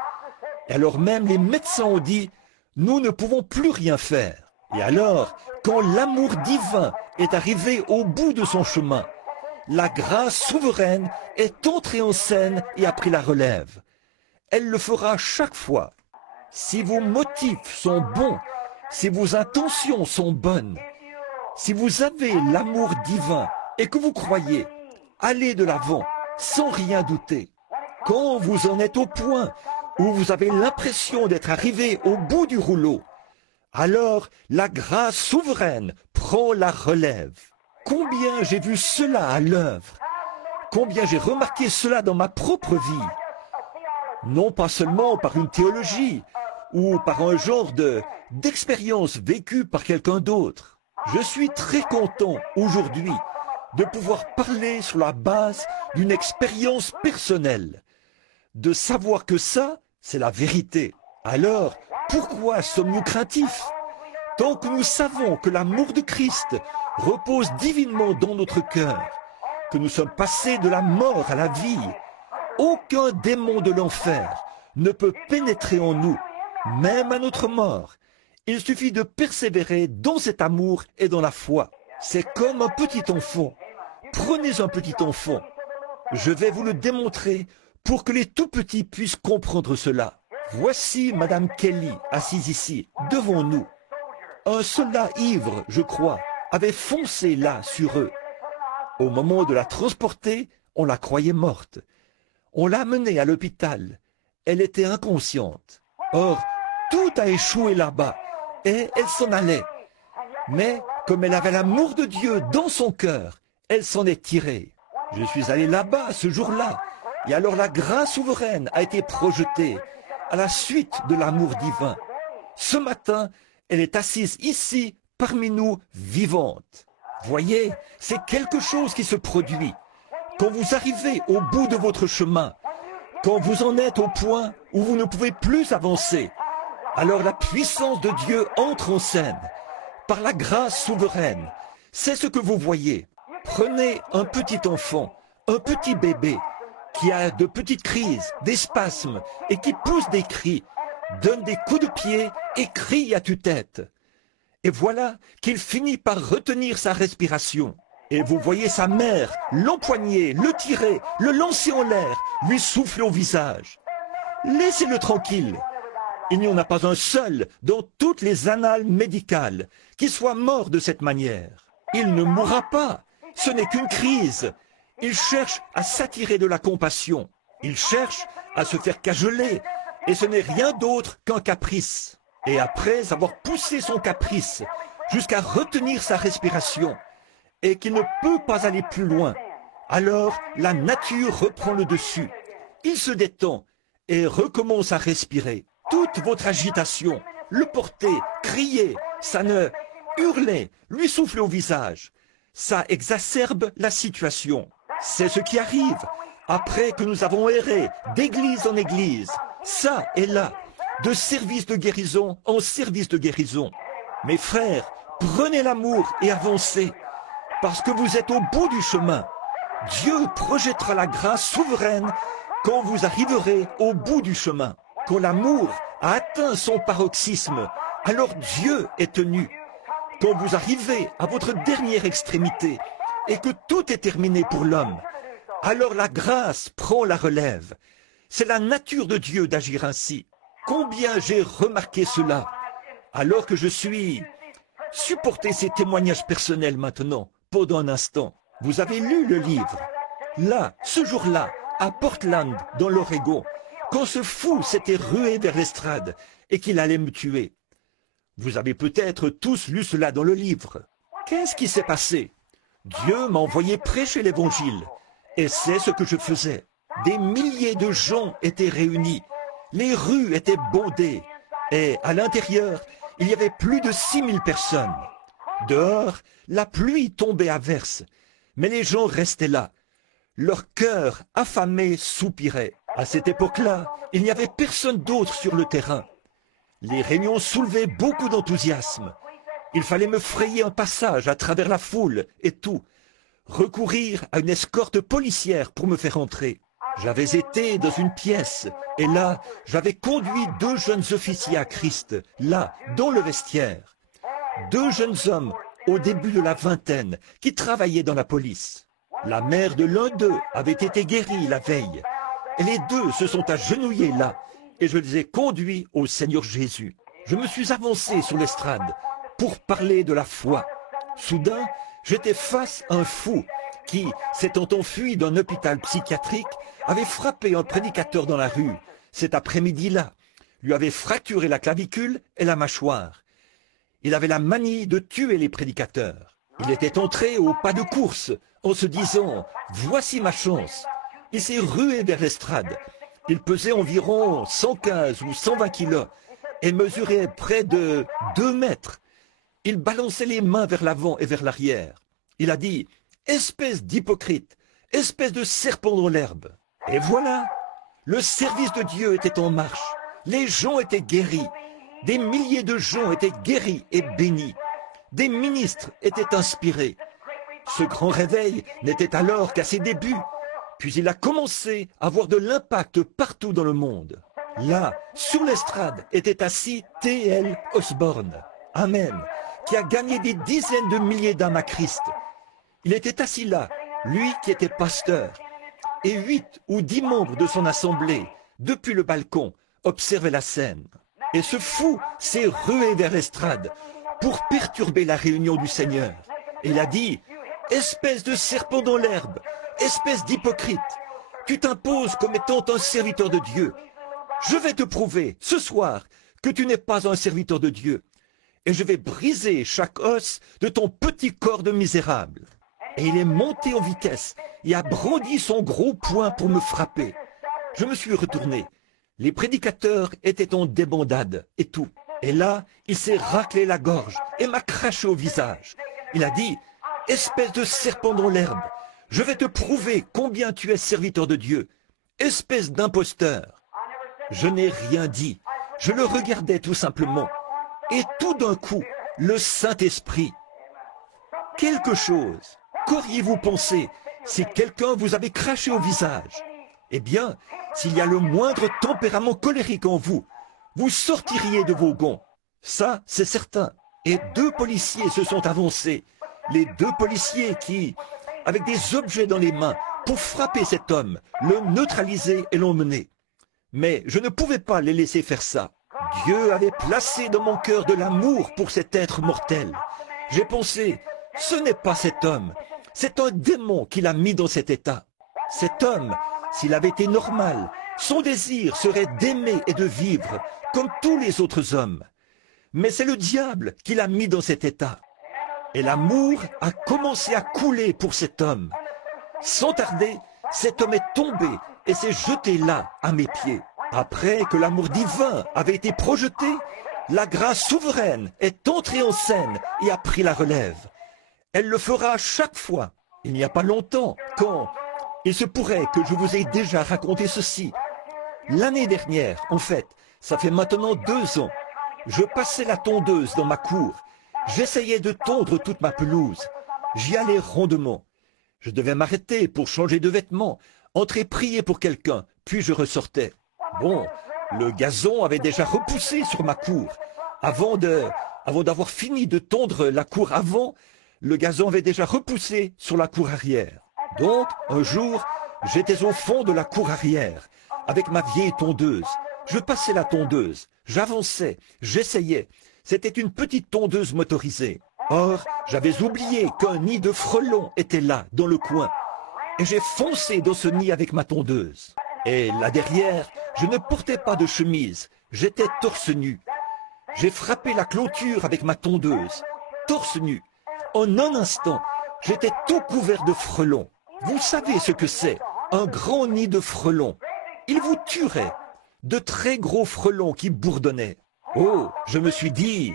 Et alors même les médecins ont dit, nous ne pouvons plus rien faire. Et alors, quand l'amour divin est arrivé au bout de son chemin, la grâce souveraine est entrée en scène et a pris la relève. Elle le fera chaque fois. Si vos motifs sont bons, si vos intentions sont bonnes, si vous avez l'amour divin et que vous croyez, allez de l'avant sans rien douter. Quand vous en êtes au point où vous avez l'impression d'être arrivé au bout du rouleau, alors la grâce souveraine prend la relève. Combien j'ai vu cela à l'œuvre, combien j'ai remarqué cela dans ma propre vie, non pas seulement par une théologie ou par un genre d'expérience vécue par quelqu'un d'autre. Je suis très content aujourd'hui de pouvoir parler sur la base d'une expérience personnelle, de savoir que ça, c'est la vérité. Alors, pourquoi sommes-nous craintifs? Tant que nous savons que l'amour de Christ repose divinement dans notre cœur, que nous sommes passés de la mort à la vie, aucun démon de l'enfer ne peut pénétrer en nous, même à notre mort. Il suffit de persévérer dans cet amour et dans la foi. C'est comme un petit enfant. Prenez un petit enfant. Je vais vous le démontrer pour que les tout petits puissent comprendre cela. Voici Madame Kelly, assise ici, devant nous. Un soldat ivre, je crois, avait foncé là sur eux. Au moment de la transporter, on la croyait morte. On l'a amenée à l'hôpital. Elle était inconsciente. Or, tout a échoué là-bas et elle s'en allait. Mais comme elle avait l'amour de Dieu dans son cœur, elle s'en est tirée. Je suis allé là-bas ce jour-là et alors la grâce souveraine a été projetée à la suite de l'amour divin. Ce matin, elle est assise ici parmi nous vivante. Voyez, c'est quelque chose qui se produit. Quand vous arrivez au bout de votre chemin, quand vous en êtes au point où vous ne pouvez plus avancer, alors la puissance de Dieu entre en scène. Par la grâce souveraine, c'est ce que vous voyez. Prenez un petit enfant, un petit bébé, qui a de petites crises, des spasmes, et qui pousse des cris, donne des coups de pied et crie à tue-tête. Et voilà qu'il finit par retenir sa respiration. Et vous voyez sa mère l'empoigner, le tirer, le lancer en l'air, lui souffler au visage. Laissez-le tranquille. Il n'y en a pas un seul dans toutes les annales médicales qui soit mort de cette manière. Il ne mourra pas. Ce n'est qu'une crise. Il cherche à s'attirer de la compassion. Il cherche à se faire cajoler. Et ce n'est rien d'autre qu'un caprice. Et après avoir poussé son caprice jusqu'à retenir sa respiration, et qu'il ne peut pas aller plus loin, alors la nature reprend le dessus. Il se détend et recommence à respirer. Toute votre agitation, le porter, crier, ça ne hurler, lui souffler au visage, ça exacerbe la situation. C'est ce qui arrive après que nous avons erré d'église en église, ça et là, de service de guérison en service de guérison. Mes frères, prenez l'amour et avancez, parce que vous êtes au bout du chemin. Dieu projettera la grâce souveraine quand vous arriverez au bout du chemin. Quand l'amour a atteint son paroxysme, alors Dieu est tenu. Quand vous arrivez à votre dernière extrémité et que tout est terminé pour l'homme, alors la grâce prend la relève. C'est la nature de Dieu d'agir ainsi. Combien j'ai remarqué cela, alors que je suis... Supportez ces témoignages personnels maintenant, pendant un instant. Vous avez lu le livre. Là, ce jour-là, à Portland, dans l'Oregon, quand ce fou s'était rué vers l'estrade et qu'il allait me tuer. Vous avez peut-être tous lu cela dans le livre. Qu'est-ce qui s'est passé? Dieu m'a envoyé prêcher l'Évangile. Et c'est ce que je faisais. Des milliers de gens étaient réunis. Les rues étaient bondées. Et à l'intérieur, il y avait plus de 6000 personnes. Dehors, la pluie tombait à verse. Mais les gens restaient là. Leur cœur affamé soupirait. À cette époque-là, il n'y avait personne d'autre sur le terrain. Les réunions soulevaient beaucoup d'enthousiasme. Il fallait me frayer un passage à travers la foule et tout. Recourir à une escorte policière pour me faire entrer. J'avais été dans une pièce et là, j'avais conduit 2 jeunes officiers à Christ, là, dans le vestiaire. 2 jeunes hommes au début de la vingtaine qui travaillaient dans la police. La mère de l'un d'eux avait été guérie la veille. Et les 2 se sont agenouillés là et je les ai conduits au Seigneur Jésus. Je me suis avancé sur l'estrade pour parler de la foi. Soudain, j'étais face à un fou qui, s'étant enfui d'un hôpital psychiatrique, avait frappé un prédicateur dans la rue. Cet après-midi-là, lui avait fracturé la clavicule et la mâchoire. Il avait la manie de tuer les prédicateurs. Il était entré au pas de course en se disant « Voici ma chance ». Il s'est rué vers l'estrade. Il pesait environ 115 ou 120 kilos et mesurait près de 2 mètres. Il balançait les mains vers l'avant et vers l'arrière. Il a dit « Espèce d'hypocrite, espèce de serpent dans l'herbe ». Et voilà, le service de Dieu était en marche. Les gens étaient guéris. Des milliers de gens étaient guéris et bénis. Des ministres étaient inspirés. Ce grand réveil n'était alors qu'à ses débuts. Puis il a commencé à avoir de l'impact partout dans le monde. Là, sur l'estrade, était assis T.L. Osborne. Amen. Qui a gagné des dizaines de milliers d'âmes à Christ. Il était assis là, lui qui était pasteur. Et 8 ou 10 membres de son assemblée, depuis le balcon, observaient la scène. Et ce fou s'est rué vers l'estrade pour perturber la réunion du Seigneur. Et il a dit, « Espèce de serpent dans l'herbe, espèce d'hypocrite, tu t'imposes comme étant un serviteur de Dieu. Je vais te prouver, ce soir, que tu n'es pas un serviteur de Dieu. Et je vais briser chaque os de ton petit corps de misérable. » Et il est monté en vitesse et a brandi son gros poing pour me frapper. Je me suis retourné. Les prédicateurs étaient en débandade et tout. Et là, il s'est raclé la gorge et m'a craché au visage. Il a dit, « Espèce de serpent dans l'herbe, je vais te prouver combien tu es serviteur de Dieu. Espèce d'imposteur. » Je n'ai rien dit. Je le regardais tout simplement. Et tout d'un coup, le Saint-Esprit. Quelque chose. Qu'auriez-vous pensé si quelqu'un vous avait craché au visage? Eh bien, s'il y a le moindre tempérament colérique en vous, vous sortiriez de vos gonds. Ça, c'est certain. Et 2 policiers se sont avancés. Les 2 policiers qui, avec des objets dans les mains, pour frapper cet homme, le neutraliser et l'emmener. Mais je ne pouvais pas les laisser faire ça. Dieu avait placé dans mon cœur de l'amour pour cet être mortel. J'ai pensé, ce n'est pas cet homme, c'est un démon qui l'a mis dans cet état. Cet homme, s'il avait été normal, son désir serait d'aimer et de vivre comme tous les autres hommes. Mais c'est le diable qui l'a mis dans cet état. Et l'amour a commencé à couler pour cet homme. Sans tarder, cet homme est tombé et s'est jeté là, à mes pieds. Après que l'amour divin avait été projeté, la grâce souveraine est entrée en scène et a pris la relève. Elle le fera chaque fois. Il n'y a pas longtemps, quand il se pourrait que je vous ai déjà raconté ceci. L'année dernière, en fait, ça fait maintenant 2 ans, je passais la tondeuse dans ma cour. J'essayais de tondre toute ma pelouse. J'y allais rondement. Je devais m'arrêter pour changer de vêtements, entrer prier pour quelqu'un, puis je ressortais. Bon, le gazon avait déjà repoussé sur ma cour. Avant d'avoir fini de tondre la cour avant, le gazon avait déjà repoussé sur la cour arrière. Donc, un jour, j'étais au fond de la cour arrière, avec ma vieille tondeuse. Je passais la tondeuse, j'avançais, j'essayais. C'était une petite tondeuse motorisée. Or, j'avais oublié qu'un nid de frelons était là, dans le coin. Et j'ai foncé dans ce nid avec ma tondeuse. Et là derrière, je ne portais pas de chemise, j'étais torse nu. J'ai frappé la clôture avec ma tondeuse, torse nu. En un instant, j'étais tout couvert de frelons. Vous savez ce que c'est, un grand nid de frelons. Il vous tuerait, de très gros frelons qui bourdonnaient. Oh, je me suis dit...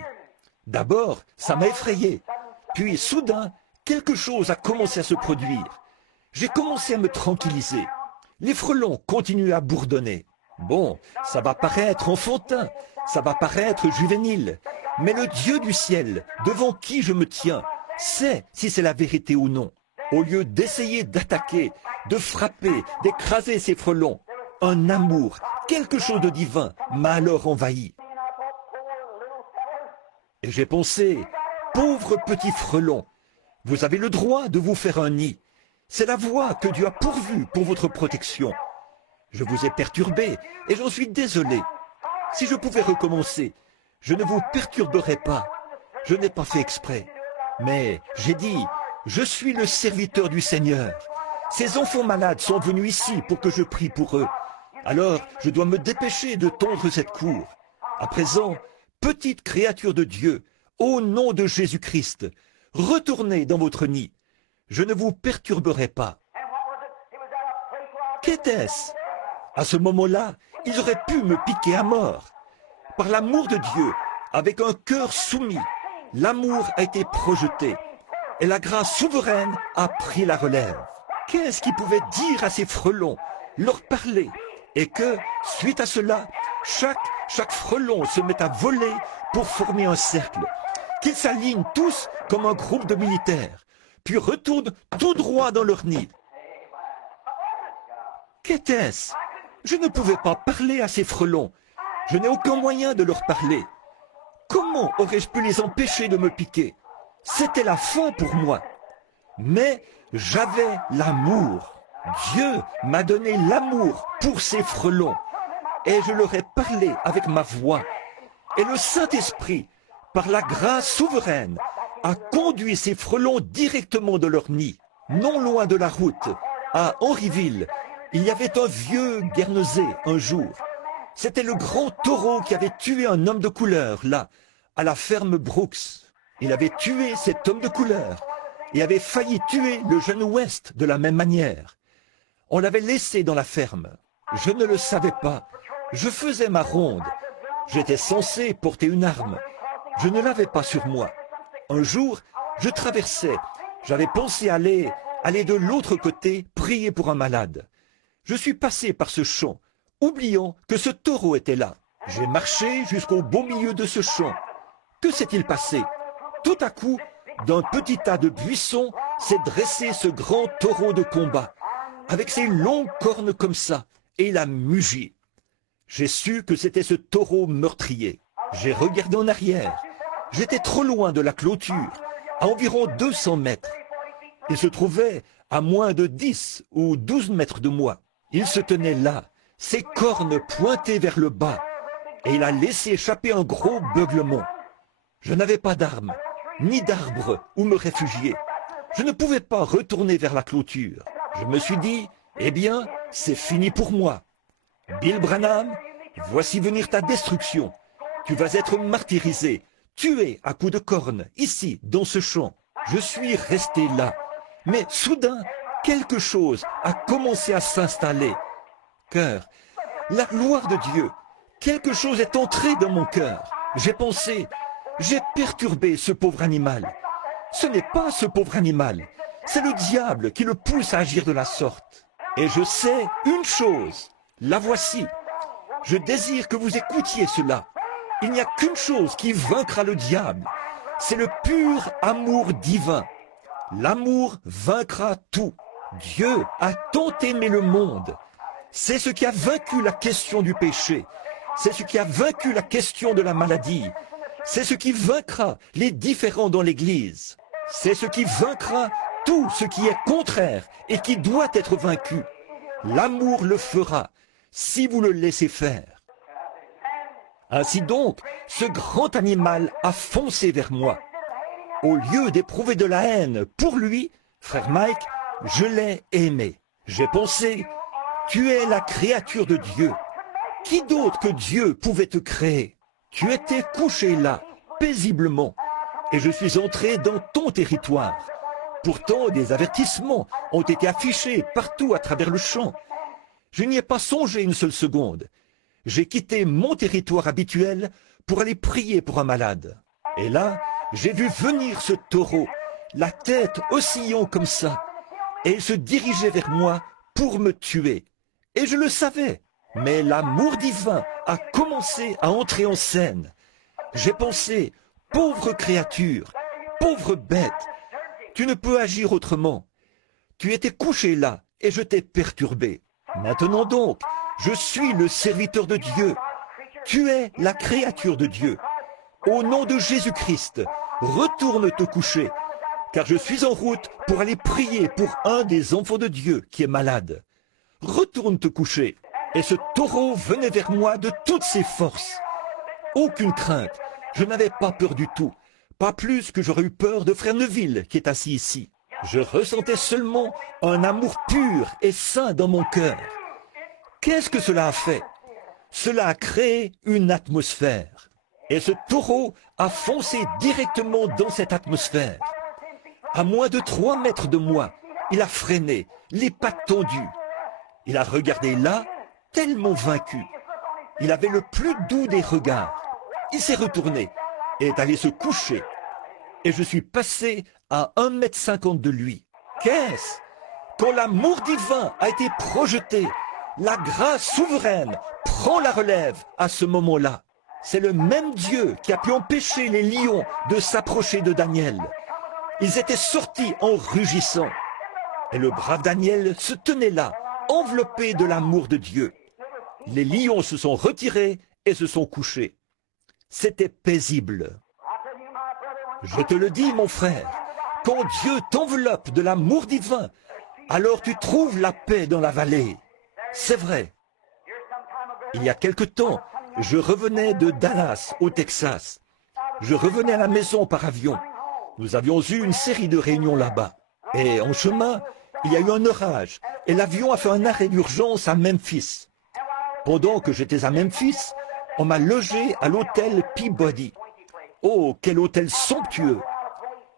D'abord, ça m'a effrayé. Puis, soudain, quelque chose a commencé à se produire. J'ai commencé à me tranquilliser. Les frelons continuent à bourdonner. Bon, ça va paraître enfantin, ça va paraître juvénile, mais le Dieu du ciel, devant qui je me tiens, sait si c'est la vérité ou non. Au lieu d'essayer d'attaquer, de frapper, d'écraser ces frelons, un amour, quelque chose de divin m'a alors envahi. Et j'ai pensé, pauvre petit frelon, vous avez le droit de vous faire un nid. C'est la voie que Dieu a pourvue pour votre protection. Je vous ai perturbé et j'en suis désolé. Si je pouvais recommencer, je ne vous perturberais pas. Je n'ai pas fait exprès. Mais j'ai dit, je suis le serviteur du Seigneur. Ces enfants malades sont venus ici pour que je prie pour eux. Alors, je dois me dépêcher de tondre cette cour. À présent, petite créature de Dieu, au nom de Jésus-Christ, retournez dans votre nid. Je ne vous perturberai pas. Qu'était-ce? À ce moment-là, ils auraient pu me piquer à mort. Par l'amour de Dieu, avec un cœur soumis, l'amour a été projeté et la grâce souveraine a pris la relève. Qu'est-ce qu'ils pouvaient dire à ces frelons, leur parler, et que, suite à cela, chaque frelon se met à voler pour former un cercle, qu'ils s'alignent tous comme un groupe de militaires, puis retournent tout droit dans leur nid. Qu'était-ce? Je ne pouvais pas parler à ces frelons. Je n'ai aucun moyen de leur parler. Comment aurais-je pu les empêcher de me piquer? C'était la fin pour moi. Mais j'avais l'amour. Dieu m'a donné l'amour pour ces frelons. Et je leur ai parlé avec ma voix. Et le Saint-Esprit, par la grâce souveraine, a conduit ces frelons directement de leur nid, non loin de la route, à Henryville. Il y avait un vieux Guernesey un jour. C'était le grand taureau qui avait tué un homme de couleur, là, à la ferme Brooks. Il avait tué cet homme de couleur et avait failli tuer le jeune West de la même manière. On l'avait laissé dans la ferme. Je ne le savais pas. Je faisais ma ronde. J'étais censé porter une arme. Je ne l'avais pas sur moi. Un jour, je traversais. J'avais pensé aller de l'autre côté prier pour un malade. Je suis passé par ce champ, oubliant que ce taureau était là. J'ai marché jusqu'au beau milieu de ce champ. Que s'est-il passé? Tout à coup, d'un petit tas de buissons s'est dressé ce grand taureau de combat, avec ses longues cornes comme ça, et il a mugi. J'ai su que c'était ce taureau meurtrier. J'ai regardé en arrière. J'étais trop loin de la clôture, à environ 200 mètres. Il se trouvait à moins de 10 ou 12 mètres de moi. Il se tenait là, ses cornes pointées vers le bas, et il a laissé échapper un gros beuglement. Je n'avais pas d'arme, ni d'arbre où me réfugier. Je ne pouvais pas retourner vers la clôture. Je me suis dit, eh bien, c'est fini pour moi. Bill Branham, voici venir ta destruction. Tu vas être martyrisé, tué à coups de cornes, ici, dans ce champ. Je suis resté là. Mais soudain, quelque chose a commencé à s'installer. Cœur, la gloire de Dieu, quelque chose est entré dans mon cœur. J'ai pensé, j'ai perturbé ce pauvre animal. Ce n'est pas ce pauvre animal, c'est le diable qui le pousse à agir de la sorte. Et je sais une chose, la voici. Je désire que vous écoutiez cela. Il n'y a qu'une chose qui vaincra le diable, c'est le pur amour divin. L'amour vaincra tout. Dieu a tant aimé le monde. C'est ce qui a vaincu la question du péché. C'est ce qui a vaincu la question de la maladie. C'est ce qui vaincra les différends dans l'Église. C'est ce qui vaincra tout ce qui est contraire et qui doit être vaincu. L'amour le fera si vous le laissez faire. Ainsi donc, ce grand animal a foncé vers moi. Au lieu d'éprouver de la haine pour lui, frère Mike, je l'ai aimé. J'ai pensé, tu es la créature de Dieu. Qui d'autre que Dieu pouvait te créer? Tu étais couché là, paisiblement, et je suis entré dans ton territoire. Pourtant, des avertissements ont été affichés partout à travers le champ. Je n'y ai pas songé une seule seconde. J'ai quitté mon territoire habituel pour aller prier pour un malade. Et là, j'ai vu venir ce taureau, la tête oscillant comme ça, et il se dirigeait vers moi pour me tuer. Et je le savais. Mais l'amour divin a commencé à entrer en scène. J'ai pensé, pauvre créature, pauvre bête, tu ne peux agir autrement. Tu étais couché là et je t'ai perturbé. Maintenant donc, je suis le serviteur de Dieu. Tu es la créature de Dieu. Au nom de Jésus-Christ, retourne te coucher, car je suis en route pour aller prier pour un des enfants de Dieu qui est malade. Retourne te coucher. Et ce taureau venait vers moi de toutes ses forces. Aucune crainte, je n'avais pas peur du tout. Pas plus que j'aurais eu peur de frère Neville qui est assis ici. Je ressentais seulement un amour pur et saint dans mon cœur. Qu'est-ce que cela a fait? Cela a créé une atmosphère. Et ce taureau a foncé directement dans cette atmosphère. À moins de 3 mètres de moi, il a freiné, les pattes tendues. Il a regardé là, tellement vaincu. Il avait le plus doux des regards. Il s'est retourné et est allé se coucher. Et je suis passé à 1,50 m de lui. Qu'est-ce? Quand l'amour divin a été projeté, la grâce souveraine prend la relève à ce moment-là. C'est le même Dieu qui a pu empêcher les lions de s'approcher de Daniel. Ils étaient sortis en rugissant. Et le brave Daniel se tenait là, enveloppé de l'amour de Dieu. Les lions se sont retirés et se sont couchés. C'était paisible. Je te le dis, mon frère, quand Dieu t'enveloppe de l'amour divin, alors tu trouves la paix dans la vallée. C'est vrai. Il y a quelque temps, je revenais de Dallas, au Texas. Je revenais à la maison par avion. Nous avions eu une série de réunions là-bas. Et en chemin, il y a eu un orage et l'avion a fait un arrêt d'urgence à Memphis. Pendant que j'étais à Memphis, on m'a logé à l'hôtel Peabody. Oh, quel hôtel somptueux!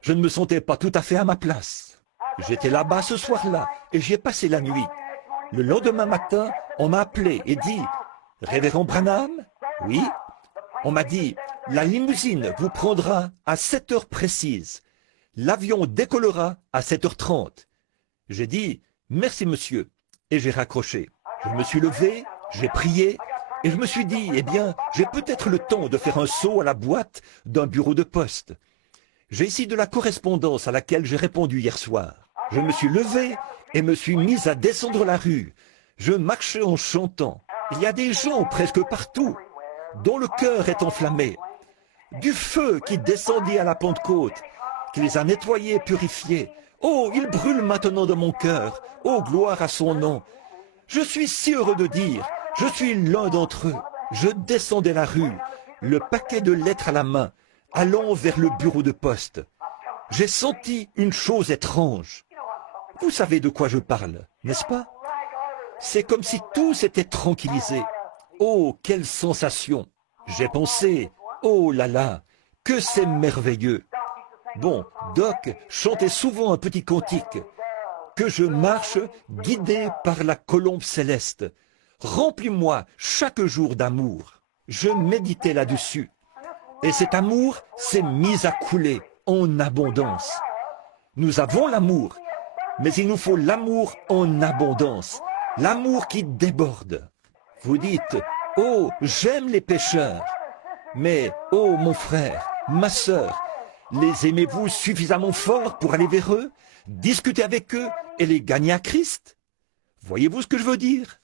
Je ne me sentais pas tout à fait à ma place. J'étais là-bas ce soir-là et j'y ai passé la nuit. Le lendemain matin, on m'a appelé et dit « Révérend Branham ?» Oui. On m'a dit « La limousine vous prendra à 7 heures précises. L'avion décollera à 7h30. » J'ai dit « Merci monsieur » et j'ai raccroché. Je me suis levé, j'ai prié et je me suis dit « Eh bien, j'ai peut-être le temps de faire un saut à la boîte d'un bureau de poste. » J'ai ici de la correspondance à laquelle j'ai répondu hier soir. Je me suis levé et me suis mis à descendre la rue. Je marchais en chantant. Il y a des gens presque partout dont le cœur est enflammé. Du feu qui descendit à la Pentecôte, qui les a nettoyés et purifiés. Oh, il brûle maintenant dans mon cœur. Oh, gloire à son nom. Je suis si heureux de dire, je suis l'un d'entre eux. Je descendais la rue, le paquet de lettres à la main, allant vers le bureau de poste. J'ai senti une chose étrange. Vous savez de quoi je parle, n'est-ce pas? C'est comme si tout s'était tranquillisé. Oh, quelle sensation! J'ai pensé, oh là là, que c'est merveilleux. Bon, Doc chantait souvent un petit cantique. Que je marche guidé par la colombe céleste. Remplis-moi chaque jour d'amour. Je méditais là-dessus. Et cet amour s'est mis à couler en abondance. Nous avons l'amour, mais il nous faut l'amour en abondance. L'amour qui déborde. Vous dites, oh, j'aime les pécheurs. Mais, oh, mon frère, ma sœur, les aimez-vous suffisamment fort pour aller vers eux, discuter avec eux et les gagner à Christ? Voyez-vous ce que je veux dire?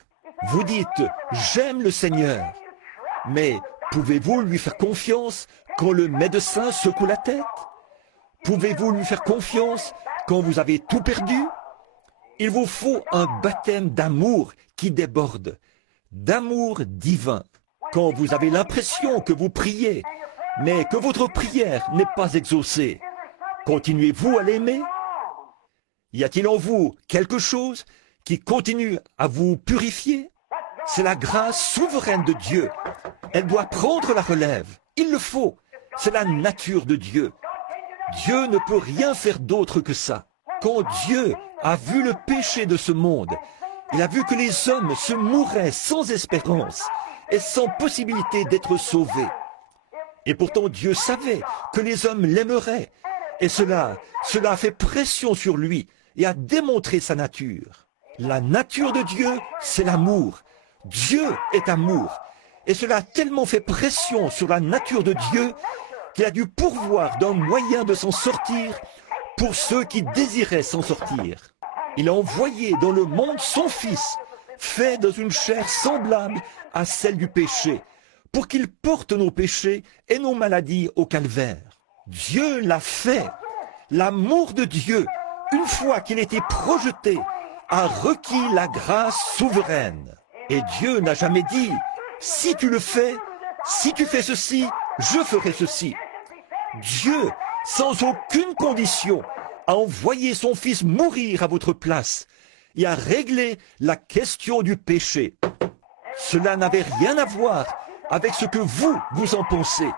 Vous dites, j'aime le Seigneur. Mais pouvez-vous lui faire confiance quand le médecin secoue la tête? Pouvez-vous lui faire confiance quand vous avez tout perdu? Il vous faut un baptême d'amour qui déborde, d'amour divin. Quand vous avez l'impression que vous priez, mais que votre prière n'est pas exaucée, continuez-vous à l'aimer? Y a-t-il en vous quelque chose qui continue à vous purifier? C'est la grâce souveraine de Dieu. Elle doit prendre la relève. Il le faut. C'est la nature de Dieu. Dieu ne peut rien faire d'autre que ça. Quand Dieu a vu le péché de ce monde, il a vu que les hommes se mouraient sans espérance et sans possibilité d'être sauvés. Et pourtant Dieu savait que les hommes l'aimeraient. Et cela a fait pression sur lui et a démontré sa nature. La nature de Dieu, c'est l'amour. Dieu est amour. Et cela a tellement fait pression sur la nature de Dieu qu'il a dû pourvoir d'un moyen de s'en sortir pour ceux qui désiraient s'en sortir. Il a envoyé dans le monde son Fils, fait dans une chair semblable à celle du péché, pour qu'il porte nos péchés et nos maladies au calvaire. Dieu l'a fait. L'amour de Dieu, une fois qu'il était projeté, a requis la grâce souveraine. Et Dieu n'a jamais dit, si tu le fais, si tu fais ceci, je ferai ceci. Dieu, sans aucune condition, a envoyé son Fils mourir à votre place et a réglé la question du péché. Cela n'avait rien à voir avec ce que vous en pensez.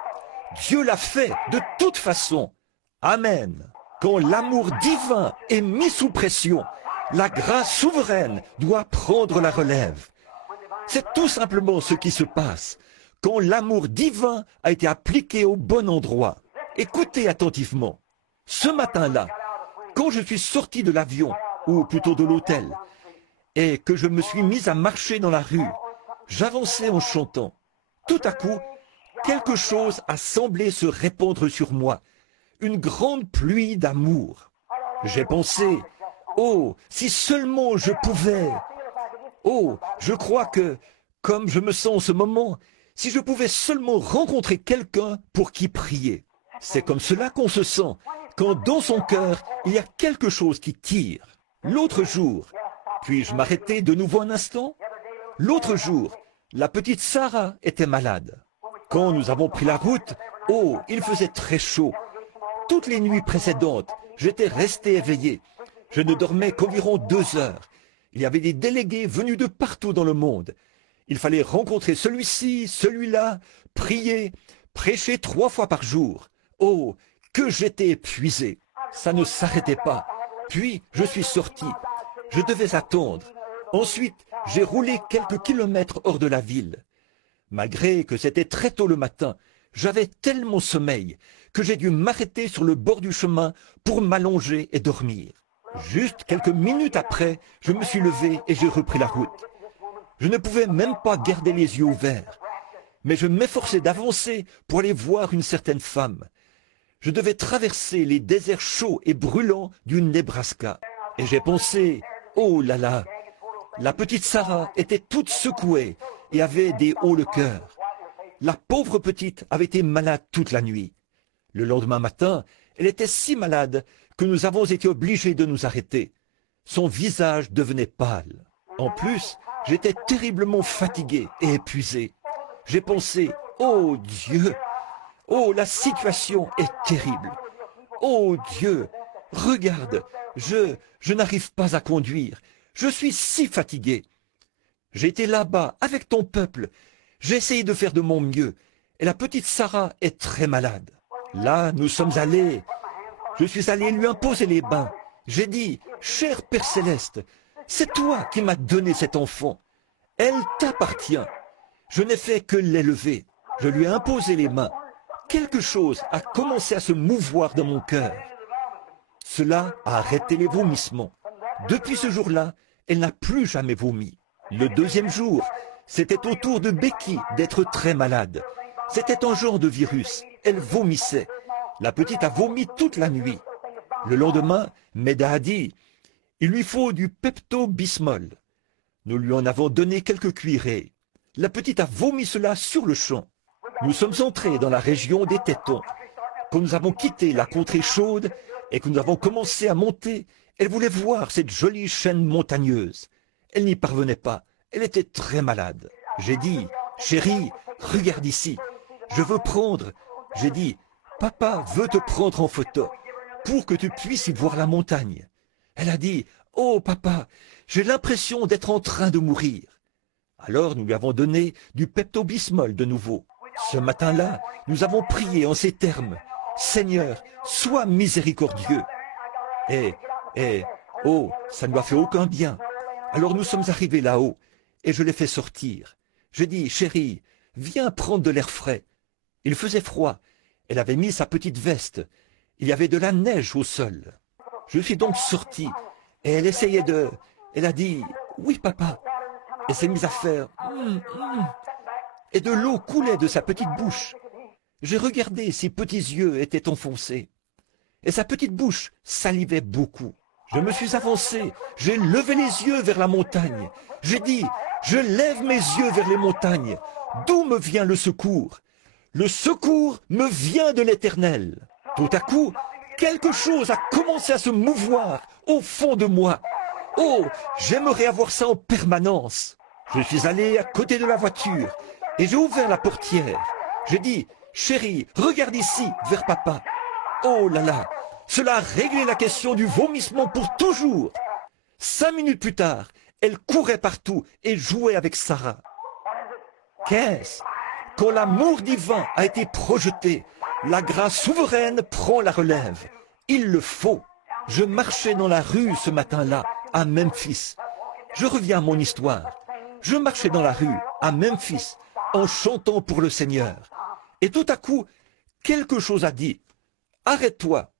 Dieu l'a fait de toute façon. Amen. Quand l'amour divin est mis sous pression, la grâce souveraine doit prendre la relève. C'est tout simplement ce qui se passe quand l'amour divin a été appliqué au bon endroit. Écoutez attentivement. Ce matin-là, quand je suis sorti de l'avion, ou plutôt de l'hôtel, et que je me suis mis à marcher dans la rue, j'avançais en chantant. Tout à coup, quelque chose a semblé se répandre sur moi, une grande pluie d'amour. J'ai pensé, oh, si seulement je pouvais. Oh, je crois que, comme je me sens en ce moment, si je pouvais seulement rencontrer quelqu'un pour qui prier. C'est comme cela qu'on se sent, quand dans son cœur, il y a quelque chose qui tire. L'autre jour, puis-je m'arrêter de nouveau un instant? L'autre jour, la petite Sarah était malade. Quand nous avons pris la route, oh, il faisait très chaud. Toutes les nuits précédentes, j'étais resté éveillé. Je ne dormais qu'environ 2 heures. Il y avait des délégués venus de partout dans le monde. Il fallait rencontrer celui-ci, celui-là, prier, prêcher 3 fois par jour. Oh, que j'étais épuisé. Ça ne s'arrêtait pas. Puis, je suis sorti. Je devais attendre. Ensuite, j'ai roulé quelques kilomètres hors de la ville. Malgré que c'était très tôt le matin, j'avais tellement sommeil que j'ai dû m'arrêter sur le bord du chemin pour m'allonger et dormir. Juste quelques minutes après, je me suis levé et j'ai repris la route. Je ne pouvais même pas garder les yeux ouverts, mais je m'efforçais d'avancer pour aller voir une certaine femme. Je devais traverser les déserts chauds et brûlants du Nebraska. Et j'ai pensé, oh là là, la petite Sarah était toute secouée et avait des hauts le cœur. La pauvre petite avait été malade toute la nuit. Le lendemain matin, elle était si malade que nous avons été obligés de nous arrêter. Son visage devenait pâle. En plus, j'étais terriblement fatigué et épuisé. J'ai pensé, oh Dieu, oh la situation est terrible. Oh Dieu, regarde, je n'arrive pas à conduire. Je suis si fatigué. J'ai été là-bas avec ton peuple. J'ai essayé de faire de mon mieux. Et la petite Sarah est très malade. Là, nous sommes allés. Je suis allé lui imposer les bains. J'ai dit, cher Père Céleste, c'est toi qui m'as donné cet enfant. Elle t'appartient. Je n'ai fait que l'élever. Je lui ai imposé les mains. Quelque chose a commencé à se mouvoir dans mon cœur. Cela a arrêté les vomissements. Depuis ce jour-là, elle n'a plus jamais vomi. Le deuxième jour, c'était au tour de Becky d'être très malade. C'était un genre de virus. Elle vomissait. La petite a vomi toute la nuit. Le lendemain, Meda a dit, il lui faut du Pepto-Bismol. Nous lui en avons donné quelques cuillerées. La petite a vomi cela sur le champ. Nous sommes entrés dans la région des Tétons. Quand nous avons quitté la contrée chaude et que nous avons commencé à monter, elle voulait voir cette jolie chaîne montagneuse. Elle n'y parvenait pas. Elle était très malade. J'ai dit, chérie, regarde ici. Je veux prendre. J'ai dit, papa veut te prendre en photo pour que tu puisses y voir la montagne. Elle a dit, oh papa, j'ai l'impression d'être en train de mourir. Alors nous lui avons donné du Pepto-Bismol de nouveau. Ce matin-là, nous avons prié en ces termes. Seigneur, sois miséricordieux. Oh, ça ne lui a fait aucun bien. Alors nous sommes arrivés là-haut et je l'ai fait sortir. J'ai dit, chérie, viens prendre de l'air frais. Il faisait froid. Elle avait mis sa petite veste. Il y avait de la neige au sol. Je suis donc sorti et elle essayait Elle a dit, oui papa. Elle s'est mise à faire, et de l'eau coulait de sa petite bouche. J'ai regardé, ses petits yeux étaient enfoncés. Et sa petite bouche salivait beaucoup. Je me suis avancé, j'ai levé les yeux vers la montagne. J'ai dit, je lève mes yeux vers les montagnes. D'où me vient le secours? Le secours me vient de l'Éternel. Tout à coup, quelque chose a commencé à se mouvoir au fond de moi. Oh, j'aimerais avoir ça en permanence. Je suis allé à côté de la voiture et j'ai ouvert la portière. J'ai dit, chérie, regarde ici, vers papa. Oh là là, cela a réglé la question du vomissement pour toujours. 5 minutes plus tard, elle courait partout et jouait avec Sarah. Qu'est-ce? Quand l'amour divin a été projeté, la grâce souveraine prend la relève. Il le faut. Je marchais dans la rue ce matin-là, à Memphis. Je reviens à mon histoire. Je marchais dans la rue, à Memphis, en chantant pour le Seigneur. Et tout à coup, quelque chose a dit, « Arrête-toi !»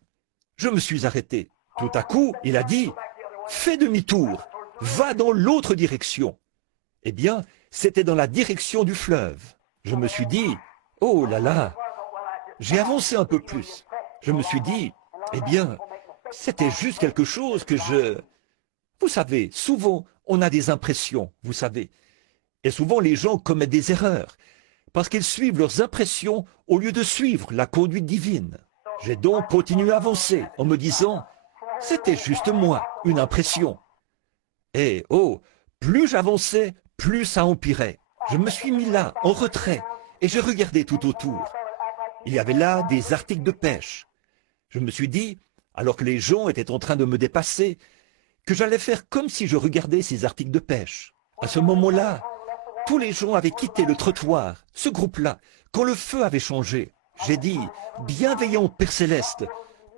Je me suis arrêté. Tout à coup, il a dit, « Fais demi-tour, va dans l'autre direction. » Eh bien, c'était dans la direction du fleuve. Je me suis dit, « Oh là là !» J'ai avancé un peu plus. Je me suis dit, « Eh bien, c'était juste quelque chose que je... » Vous savez, souvent, on a des impressions, vous savez. Et souvent, les gens commettent des erreurs, parce qu'ils suivent leurs impressions au lieu de suivre la conduite divine. J'ai donc continué à avancer en me disant, c'était juste moi, une impression. Et oh, plus j'avançais, plus ça empirait. Je me suis mis là, en retrait, et j'ai regardé tout autour. Il y avait là des articles de pêche. Je me suis dit, alors que les gens étaient en train de me dépasser, que j'allais faire comme si je regardais ces articles de pêche. À ce moment-là, tous les gens avaient quitté le trottoir, ce groupe-là, quand le feu avait changé. J'ai dit, bienveillant Père Céleste,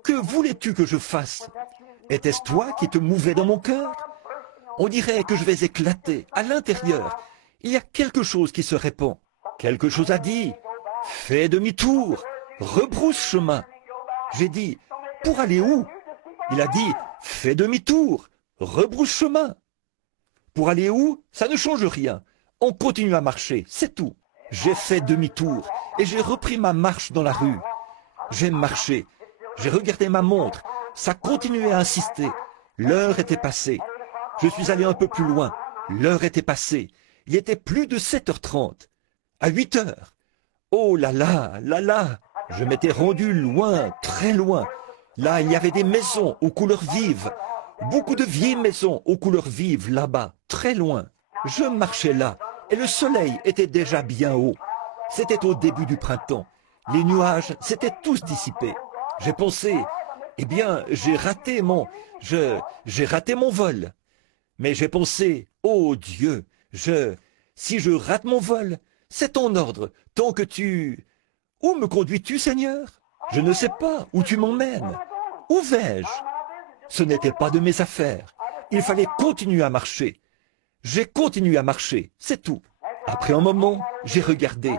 que voulais-tu que je fasse? Était-ce toi qui te mouvais dans mon cœur? On dirait que je vais éclater. À l'intérieur, il y a quelque chose qui se répand. Quelque chose a dit, fais demi-tour, rebrousse chemin. J'ai dit, pour aller où? Il a dit, fais demi-tour, rebrousse chemin. Pour aller où? Ça ne change rien. On continue à marcher, c'est tout. J'ai fait demi-tour et j'ai repris ma marche dans la rue. J'ai marché, j'ai regardé ma montre, ça continuait à insister. L'heure était passée. Je suis allé un peu plus loin. L'heure était passée. Il était plus de 7h30. À 8h. Oh là là, là là. Je m'étais rendu loin, très loin. Là, il y avait des maisons aux couleurs vives. Beaucoup de vieilles maisons aux couleurs vives là-bas, très loin. Je marchais là et le soleil était déjà bien haut. C'était au début du printemps. Les nuages s'étaient tous dissipés. J'ai pensé, eh bien, j'ai raté mon vol. Mais j'ai pensé, oh Dieu, si je rate mon vol, c'est ton ordre, tant que tu... Où me conduis-tu, Seigneur? Je ne sais pas où tu m'emmènes. Où vais-je? Ce n'était pas de mes affaires. Il fallait continuer à marcher. J'ai continué à marcher, c'est tout. Après un moment, j'ai regardé.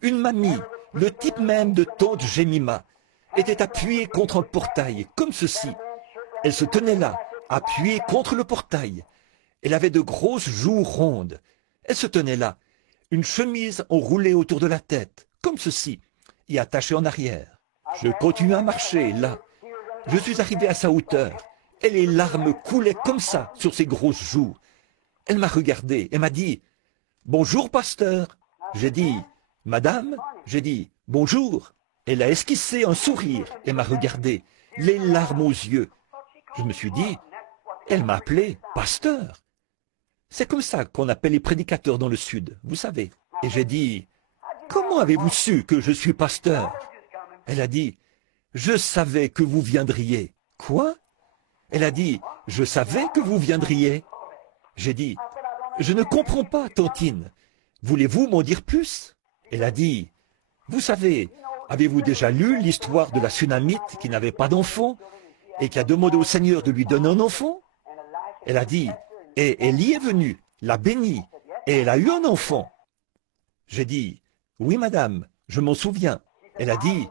Une mamie, le type même de tante Jemima, était appuyée contre un portail, comme ceci. Elle se tenait là, appuyée contre le portail. Elle avait de grosses joues rondes. Elle se tenait là, une chemise enroulée autour de la tête, comme ceci, et attachée en arrière. Je continuais à marcher, là. Je suis arrivé à sa hauteur, et les larmes coulaient comme ça sur ses grosses joues. Elle m'a regardé et m'a dit, « Bonjour, pasteur. » J'ai dit, « Madame ?» J'ai dit, « Bonjour. » Elle a esquissé un sourire et m'a regardé, les larmes aux yeux. Je me suis dit, elle m'a appelé pasteur. C'est comme ça qu'on appelle les prédicateurs dans le Sud, vous savez. Et j'ai dit, comment avez-vous su que je suis pasteur? Elle a dit, je savais que vous viendriez. Quoi? Elle a dit, je savais que vous viendriez. J'ai dit, je ne comprends pas, tantine. Voulez-vous m'en dire plus? Elle a dit, vous savez, avez-vous déjà lu l'histoire de la Sunamite qui n'avait pas d'enfant et qui a demandé au Seigneur de lui donner un enfant? Elle a dit, et elle y est venue, l'a bénie, et elle a eu un enfant. J'ai dit, oui madame, je m'en souviens. Elle a dit,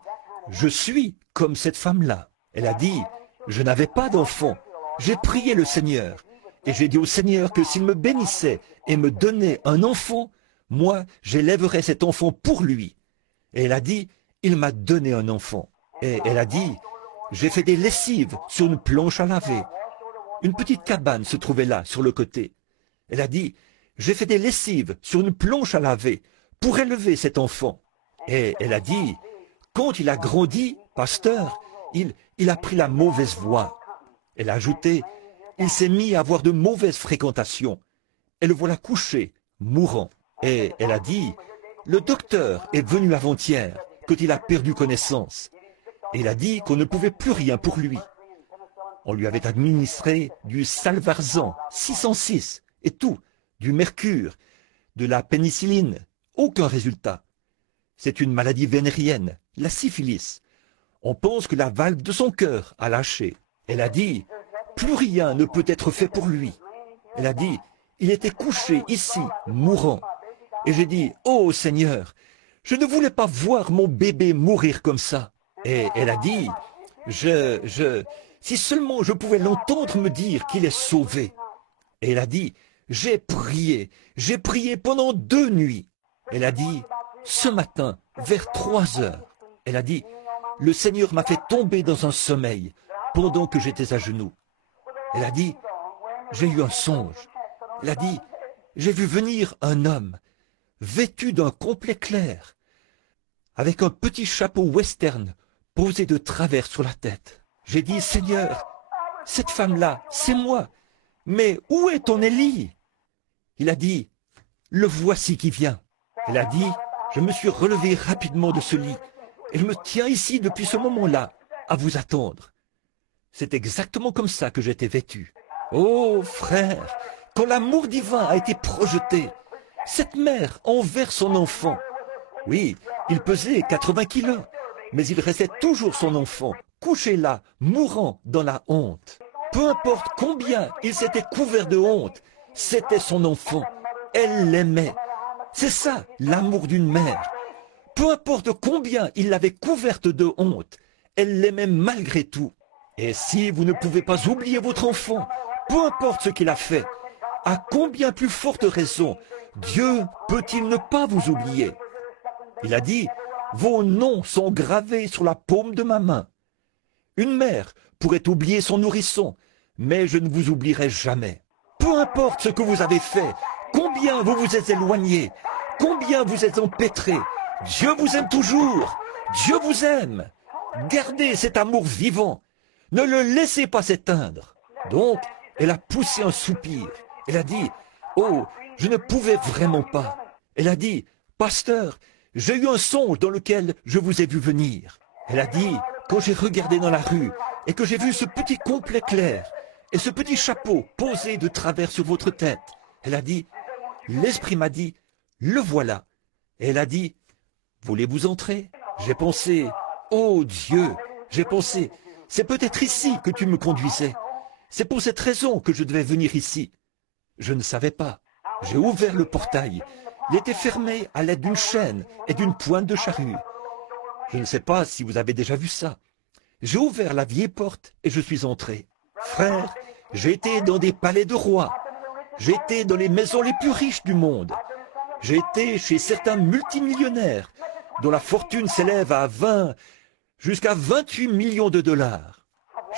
je suis comme cette femme-là. Elle a dit, je n'avais pas d'enfant. J'ai prié le Seigneur, Et j'ai dit au Seigneur que s'il me bénissait et me donnait un enfant, moi, j'élèverais cet enfant pour lui. Et elle a dit, il m'a donné un enfant. Et elle a dit, j'ai fait des lessives sur une planche à laver. Une petite cabane se trouvait là, sur le côté. Elle a dit, j'ai fait des lessives sur une planche à laver pour élever cet enfant. Et elle a dit, quand il a grandi, pasteur, il a pris la mauvaise voie. Elle a ajouté, il s'est mis à avoir de mauvaises fréquentations. Et le voilà couché, mourant. Et elle a dit, le docteur est venu avant-hier, quand il a perdu connaissance. Et il a dit qu'on ne pouvait plus rien pour lui. On lui avait administré du Salvarsan 606 et tout, du mercure, de la pénicilline. Aucun résultat. C'est une maladie vénérienne, la syphilis. On pense que la valve de son cœur a lâché. Elle a dit, plus rien ne peut être fait pour lui. Elle a dit, il était couché ici, mourant. Et j'ai dit, oh Seigneur, je ne voulais pas voir mon bébé mourir comme ça. Et elle a dit, si seulement je pouvais l'entendre me dire qu'il est sauvé. Et elle a dit, j'ai prié pendant 2 nuits. Elle a dit, ce matin, vers 3 heures, elle a dit, le Seigneur m'a fait tomber dans un sommeil pendant que j'étais à genoux. Elle a dit, j'ai eu un songe. Elle a dit, j'ai vu venir un homme, vêtu d'un complet clair, avec un petit chapeau western posé de travers sur la tête. J'ai dit, Seigneur, cette femme-là, c'est moi, mais où est ton Élie? Il a dit, le voici qui vient. Elle a dit, je me suis relevé rapidement de ce lit, et je me tiens ici depuis ce moment-là, à vous attendre. C'est exactement comme ça que j'étais vêtu. Oh, frère, quand l'amour divin a été projeté, cette mère envers son enfant, oui, il pesait 80 kilos, mais il restait toujours son enfant, couché là, mourant dans la honte. Peu importe combien il s'était couvert de honte, c'était son enfant. Elle l'aimait. C'est ça, l'amour d'une mère. Peu importe combien il l'avait couverte de honte, elle l'aimait malgré tout. Et si vous ne pouvez pas oublier votre enfant, peu importe ce qu'il a fait, à combien plus forte raison, Dieu peut-il ne pas vous oublier? Il a dit, vos noms sont gravés sur la paume de ma main. Une mère pourrait oublier son nourrisson, mais je ne vous oublierai jamais. Peu importe ce que vous avez fait, combien vous vous êtes éloigné, combien vous êtes empêtré, Dieu vous aime toujours. Dieu vous aime. Gardez cet amour vivant. Ne le laissez pas s'éteindre. Donc, elle a poussé un soupir. Elle a dit, oh, je ne pouvais vraiment pas. Elle a dit, pasteur, j'ai eu un songe dans lequel je vous ai vu venir. Elle a dit, quand j'ai regardé dans la rue et que j'ai vu ce petit complet clair et ce petit chapeau posé de travers sur votre tête, elle a dit, l'esprit m'a dit, le voilà. Et elle a dit, voulez-vous entrer? J'ai pensé, oh Dieu, j'ai pensé, c'est peut-être ici que tu me conduisais. C'est pour cette raison que je devais venir ici. Je ne savais pas. J'ai ouvert le portail. Il était fermé à l'aide d'une chaîne et d'une pointe de charrue. Je ne sais pas si vous avez déjà vu ça. J'ai ouvert la vieille porte et je suis entré. Frère, j'ai été dans des palais de rois. J'ai été dans les maisons les plus riches du monde. J'ai été chez certains multimillionnaires dont la fortune s'élève à 20 jusqu'à 28 millions de dollars.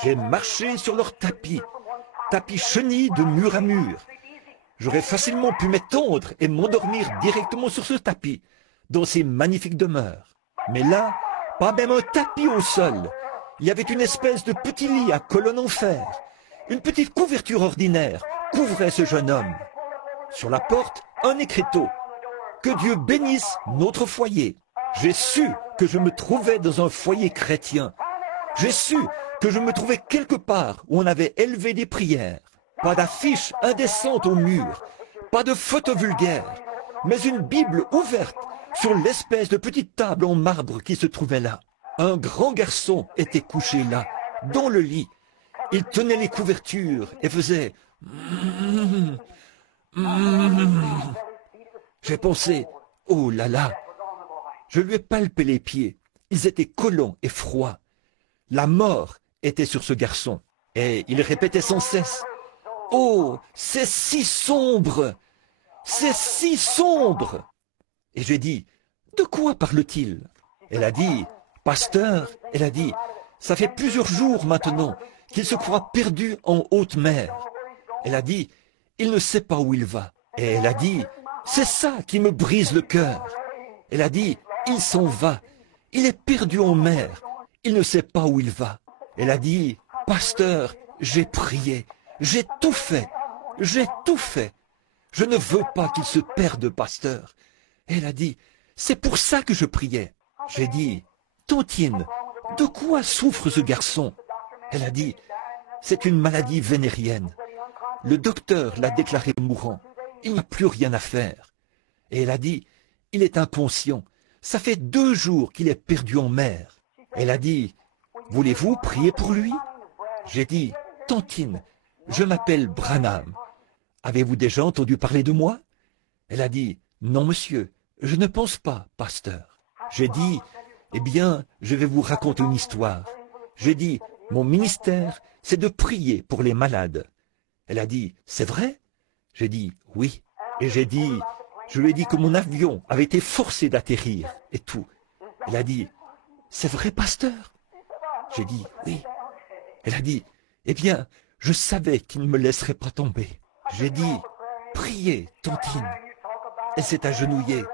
J'ai marché sur leurs tapis chenilles de mur à mur. J'aurais facilement pu m'étendre et m'endormir directement sur ce tapis, dans ces magnifiques demeures. Mais là, pas même un tapis au sol. Il y avait une espèce de petit lit à colonne en fer. Une petite couverture ordinaire couvrait ce jeune homme. Sur la porte, un écriteau. Que Dieu bénisse notre foyer. J'ai su que je me trouvais dans un foyer chrétien. J'ai su que je me trouvais quelque part où on avait élevé des prières. Pas d'affiches indécentes au mur, pas de photos vulgaires, mais une Bible ouverte sur l'espèce de petite table en marbre qui se trouvait là. Un grand garçon était couché là, dans le lit. Il tenait les couvertures et faisait J'ai pensé, oh là là. Je lui ai palpé les pieds. Ils étaient collants et froids. La mort était sur ce garçon. Et il répétait sans cesse, Oh, c'est si sombre! C'est si sombre! Et j'ai dit, de quoi parle-t-il? Elle a dit, pasteur, elle a dit, ça fait plusieurs jours maintenant qu'il se croit perdu en haute mer. Elle a dit, il ne sait pas où il va. Et elle a dit, c'est ça qui me brise le cœur. Elle a dit, il s'en va, il est perdu en mer, il ne sait pas où il va. Elle a dit, pasteur, j'ai prié, j'ai tout fait, j'ai tout fait. Je ne veux pas qu'il se perde, pasteur. Elle a dit, c'est pour ça que je priais. J'ai dit, Tantine, de quoi souffre ce garçon? Elle a dit, c'est une maladie vénérienne. Le docteur l'a déclaré mourant. Il n'y a plus rien à faire. Et elle a dit, il est inconscient. Ça fait 2 jours qu'il est perdu en mer. Elle a dit, voulez-vous prier pour lui? J'ai dit, Tantine, je m'appelle Branham. Avez-vous déjà entendu parler de moi? Elle a dit, non monsieur, je ne pense pas, pasteur. J'ai dit, eh bien, je vais vous raconter une histoire. J'ai dit, mon ministère, c'est de prier pour les malades. Elle a dit, c'est vrai? J'ai dit, oui. Et j'ai dit, je lui ai dit que mon avion avait été forcé d'atterrir et tout. Elle a dit, c'est vrai, pasteur? J'ai dit, oui. Elle a dit, eh bien, je savais qu'il ne me laisserait pas tomber. J'ai dit, priez, Tantine. Elle s'est agenouillée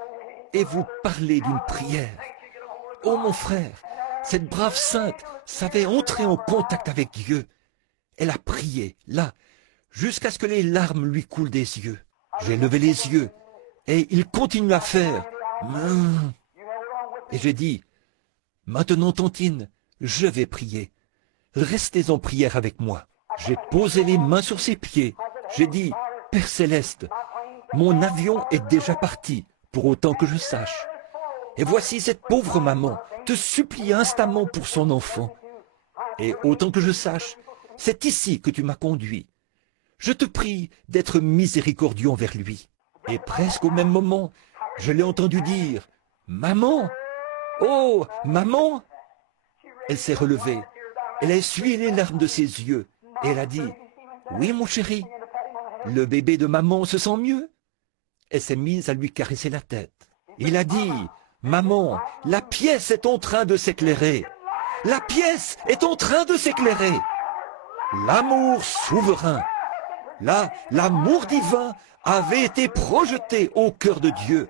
et vous parlez d'une prière. Oh mon frère, cette brave sainte savait entrer en contact avec Dieu. Elle a prié, là, jusqu'à ce que les larmes lui coulent des yeux. J'ai levé les yeux et il continue à faire. Et j'ai dit, maintenant Tantine, je vais prier. Restez en prière avec moi. J'ai posé les mains sur ses pieds. J'ai dit, Père Céleste, mon avion est déjà parti, pour autant que je sache. Et voici cette pauvre maman te supplie instamment pour son enfant. Et autant que je sache, c'est ici que tu m'as conduit. Je te prie d'être miséricordieux envers lui. Et presque au même moment, je l'ai entendu dire, maman, oh, maman. Elle s'est relevée, elle a essuyé les larmes de ses yeux, et elle a dit, oui mon chéri, le bébé de maman se sent mieux. Elle s'est mise à lui caresser la tête. Il a dit, maman, la pièce est en train de s'éclairer. La pièce est en train de s'éclairer. L'amour souverain. Là, l'amour divin avait été projeté au cœur de Dieu.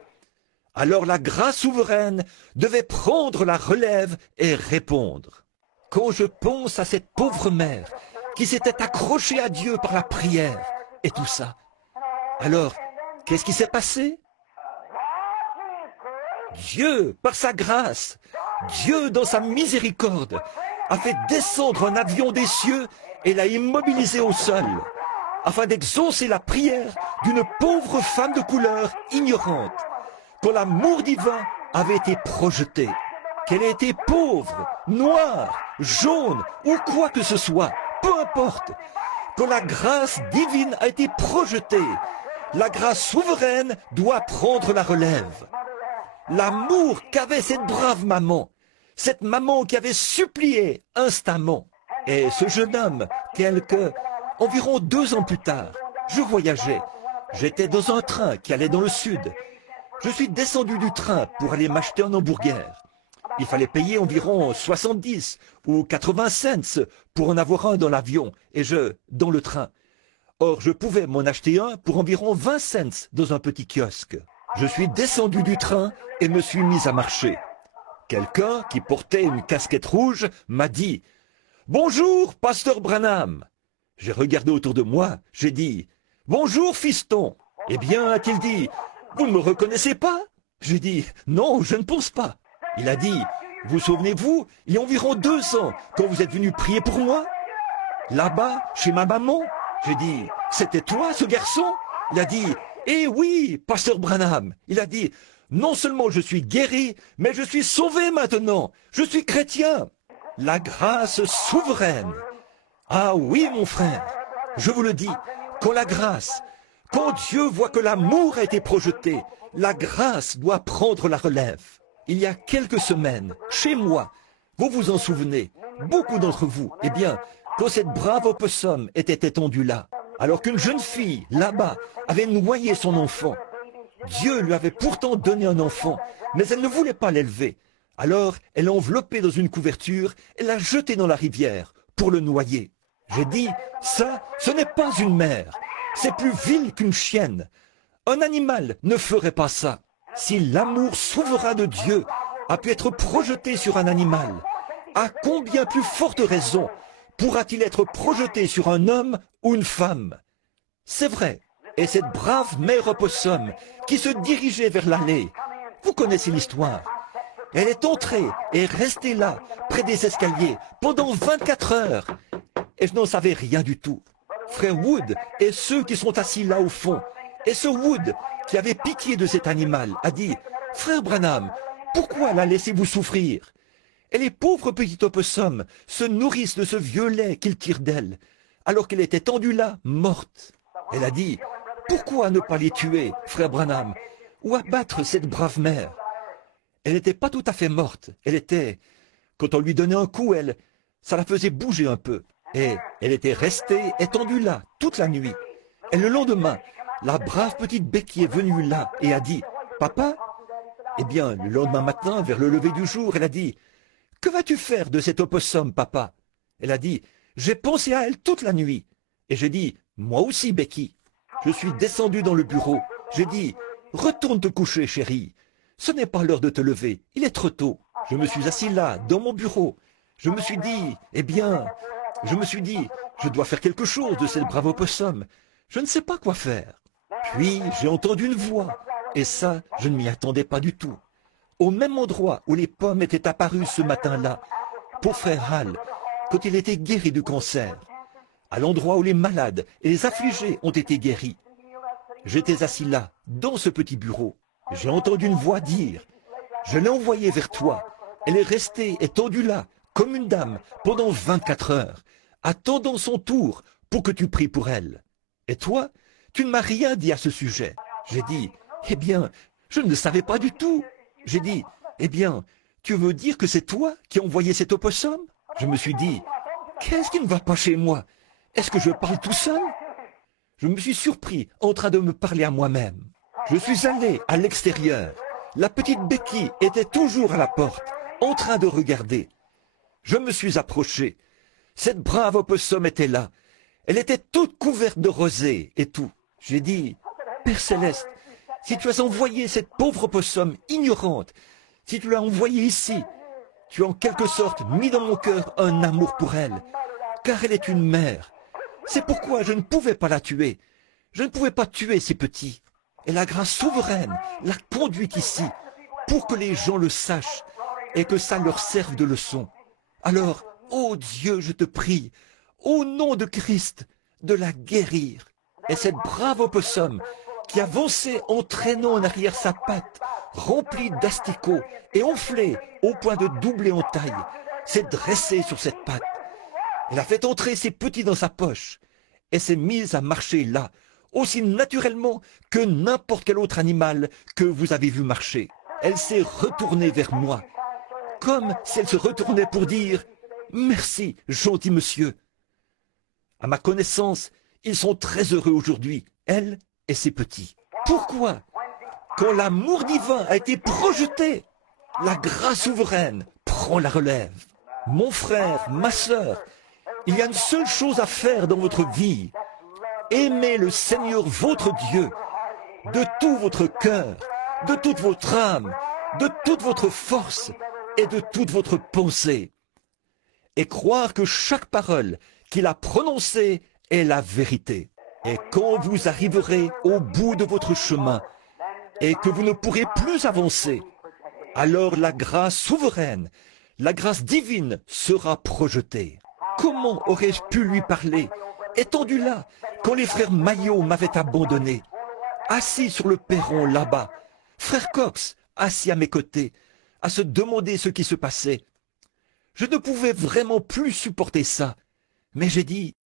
Alors la grâce souveraine devait prendre la relève et répondre. Quand je pense à cette pauvre mère qui s'était accrochée à Dieu par la prière et tout ça, alors, qu'est-ce qui s'est passé? Dieu, par sa grâce, Dieu, dans sa miséricorde, a fait descendre un avion des cieux et l'a immobilisé au sol, afin d'exaucer la prière d'une pauvre femme de couleur ignorante, quand l'amour divin avait été projeté, qu'elle ait été pauvre, noire, jaune ou quoi que ce soit, peu importe, quand la grâce divine a été projetée, la grâce souveraine doit prendre la relève. L'amour qu'avait cette brave maman, cette maman qui avait supplié instamment. Et ce jeune homme, environ 2 ans plus tard, je voyageais. J'étais dans un train qui allait dans le sud. Je suis descendu du train pour aller m'acheter un hamburger. Il fallait payer environ 70 ou 80 cents pour en avoir un dans l'avion et dans le train. Or, je pouvais m'en acheter un pour environ 20 cents dans un petit kiosque. Je suis descendu du train et me suis mis à marcher. Quelqu'un qui portait une casquette rouge m'a dit « Bonjour, pasteur Branham !» J'ai regardé autour de moi, j'ai dit « Bonjour, fiston !» Eh bien, a-t-il dit « Vous ne me reconnaissez pas ?» J'ai dit « Non, je ne pense pas. » Il a dit « Vous souvenez-vous, il y a environ 2 ans, quand vous êtes venu prier pour moi? Là-bas, chez ma maman ?» J'ai dit, c'était toi ce garçon? Il a dit, eh oui, pasteur Branham. Il a dit, non seulement je suis guéri, mais je suis sauvé maintenant. Je suis chrétien. La grâce souveraine. Ah oui, mon frère, je vous le dis, quand Dieu voit que l'amour a été projeté, la grâce doit prendre la relève. Il y a quelques semaines, chez moi, vous vous en souvenez, beaucoup d'entre vous, eh bien, quand cette brave opossum était étendue là, alors qu'une jeune fille, là-bas, avait noyé son enfant. Dieu lui avait pourtant donné un enfant, mais elle ne voulait pas l'élever. Alors, elle l'a enveloppé dans une couverture et l'a jeté dans la rivière pour le noyer. J'ai dit, ça, ce n'est pas une mère. C'est plus vil qu'une chienne. Un animal ne ferait pas ça. Si l'amour souverain de Dieu a pu être projeté sur un animal, à combien plus forte raison pourra-t-il être projeté sur un homme ou une femme? C'est vrai. Et cette brave mère opossum qui se dirigeait vers l'allée, vous connaissez l'histoire. Elle est entrée et est restée là, près des escaliers, pendant 24 heures. Et je n'en savais rien du tout. Frère Wood et ceux qui sont assis là au fond, et ce Wood qui avait pitié de cet animal, a dit, « Frère Branham, pourquoi la laissez-vous souffrir? Et les pauvres petits opossums se nourrissent de ce vieux lait qu'ils tirent d'elle, alors qu'elle était tendue là, morte. » Elle a dit, « Pourquoi ne pas les tuer, frère Branham, ou abattre cette brave mère? » Elle n'était pas tout à fait morte, elle était... Quand on lui donnait un coup, ça la faisait bouger un peu. Et elle était restée étendue là, toute la nuit. Et le lendemain, la brave petite Becky est venue là et a dit, « Papa ?» Eh bien, le lendemain matin, vers le lever du jour, elle a dit, « Que vas-tu faire de cet opossum, papa ?» Elle a dit, « J'ai pensé à elle toute la nuit. » Et j'ai dit, « Moi aussi, Becky. » Je suis descendu dans le bureau. J'ai dit, « Retourne te coucher, chérie. Ce n'est pas l'heure de te lever, il est trop tôt. » Je me suis assis là, dans mon bureau. Je me suis dit, je dois faire quelque chose de cette brave opossum. Je ne sais pas quoi faire. Puis j'ai entendu une voix, et ça, je ne m'y attendais pas du tout. Au même endroit où les pommes étaient apparues ce matin-là, pour frère Hall, quand il était guéri du cancer. À l'endroit où les malades et les affligés ont été guéris. J'étais assis là, dans ce petit bureau. J'ai entendu une voix dire, « Je l'ai envoyée vers toi. Elle est restée étendue là, comme une dame, pendant 24 heures, attendant son tour pour que tu pries pour elle. Et toi, tu ne m'as rien dit à ce sujet. » J'ai dit, « Eh bien, je ne le savais pas du tout. » J'ai dit, « Eh bien, tu veux dire que c'est toi qui as envoyé cet opossum ?» Je me suis dit, « Qu'est-ce qui ne va pas chez moi? Est-ce que je parle tout seul ?» Je me suis surpris en train de me parler à moi-même. Je suis allé à l'extérieur. La petite Becky était toujours à la porte, en train de regarder. Je me suis approché. Cette brave opossum était là. Elle était toute couverte de rosée et tout. J'ai dit, « Père Céleste, si tu as envoyé cette pauvre opossum ignorante, si tu l'as envoyée ici, tu as en quelque sorte mis dans mon cœur un amour pour elle, car elle est une mère. C'est pourquoi je ne pouvais pas la tuer. Je ne pouvais pas tuer ces petits. Et la grâce souveraine l'a conduite ici, pour que les gens le sachent et que ça leur serve de leçon. Alors, ô Dieu, je te prie, au nom de Christ, de la guérir. » Et cette brave opossum qui avançait en traînant en arrière sa patte, remplie d'asticots et enflée au point de doubler en taille, s'est dressée sur cette patte. Elle a fait entrer ses petits dans sa poche et s'est mise à marcher là, aussi naturellement que n'importe quel autre animal que vous avez vu marcher. Elle s'est retournée vers moi, comme si elle se retournait pour dire « Merci, gentil monsieur ». À ma connaissance, ils sont très heureux aujourd'hui, elle et ses petits. Pourquoi? Quand l'amour divin a été projeté, la grâce souveraine prend la relève. Mon frère, ma sœur, il y a une seule chose à faire dans votre vie. Aimez le Seigneur votre Dieu de tout votre cœur, de toute votre âme, de toute votre force et de toute votre pensée. Et croire que chaque parole qu'il a prononcée est la vérité. Et quand vous arriverez au bout de votre chemin et que vous ne pourrez plus avancer, alors la grâce souveraine, la grâce divine sera projetée. Comment aurais-je pu lui parler, étendu là, quand les frères Maillot m'avaient abandonné, assis sur le perron là-bas, frère Cox assis à mes côtés, à se demander ce qui se passait. Je ne pouvais vraiment plus supporter ça, mais j'ai dit,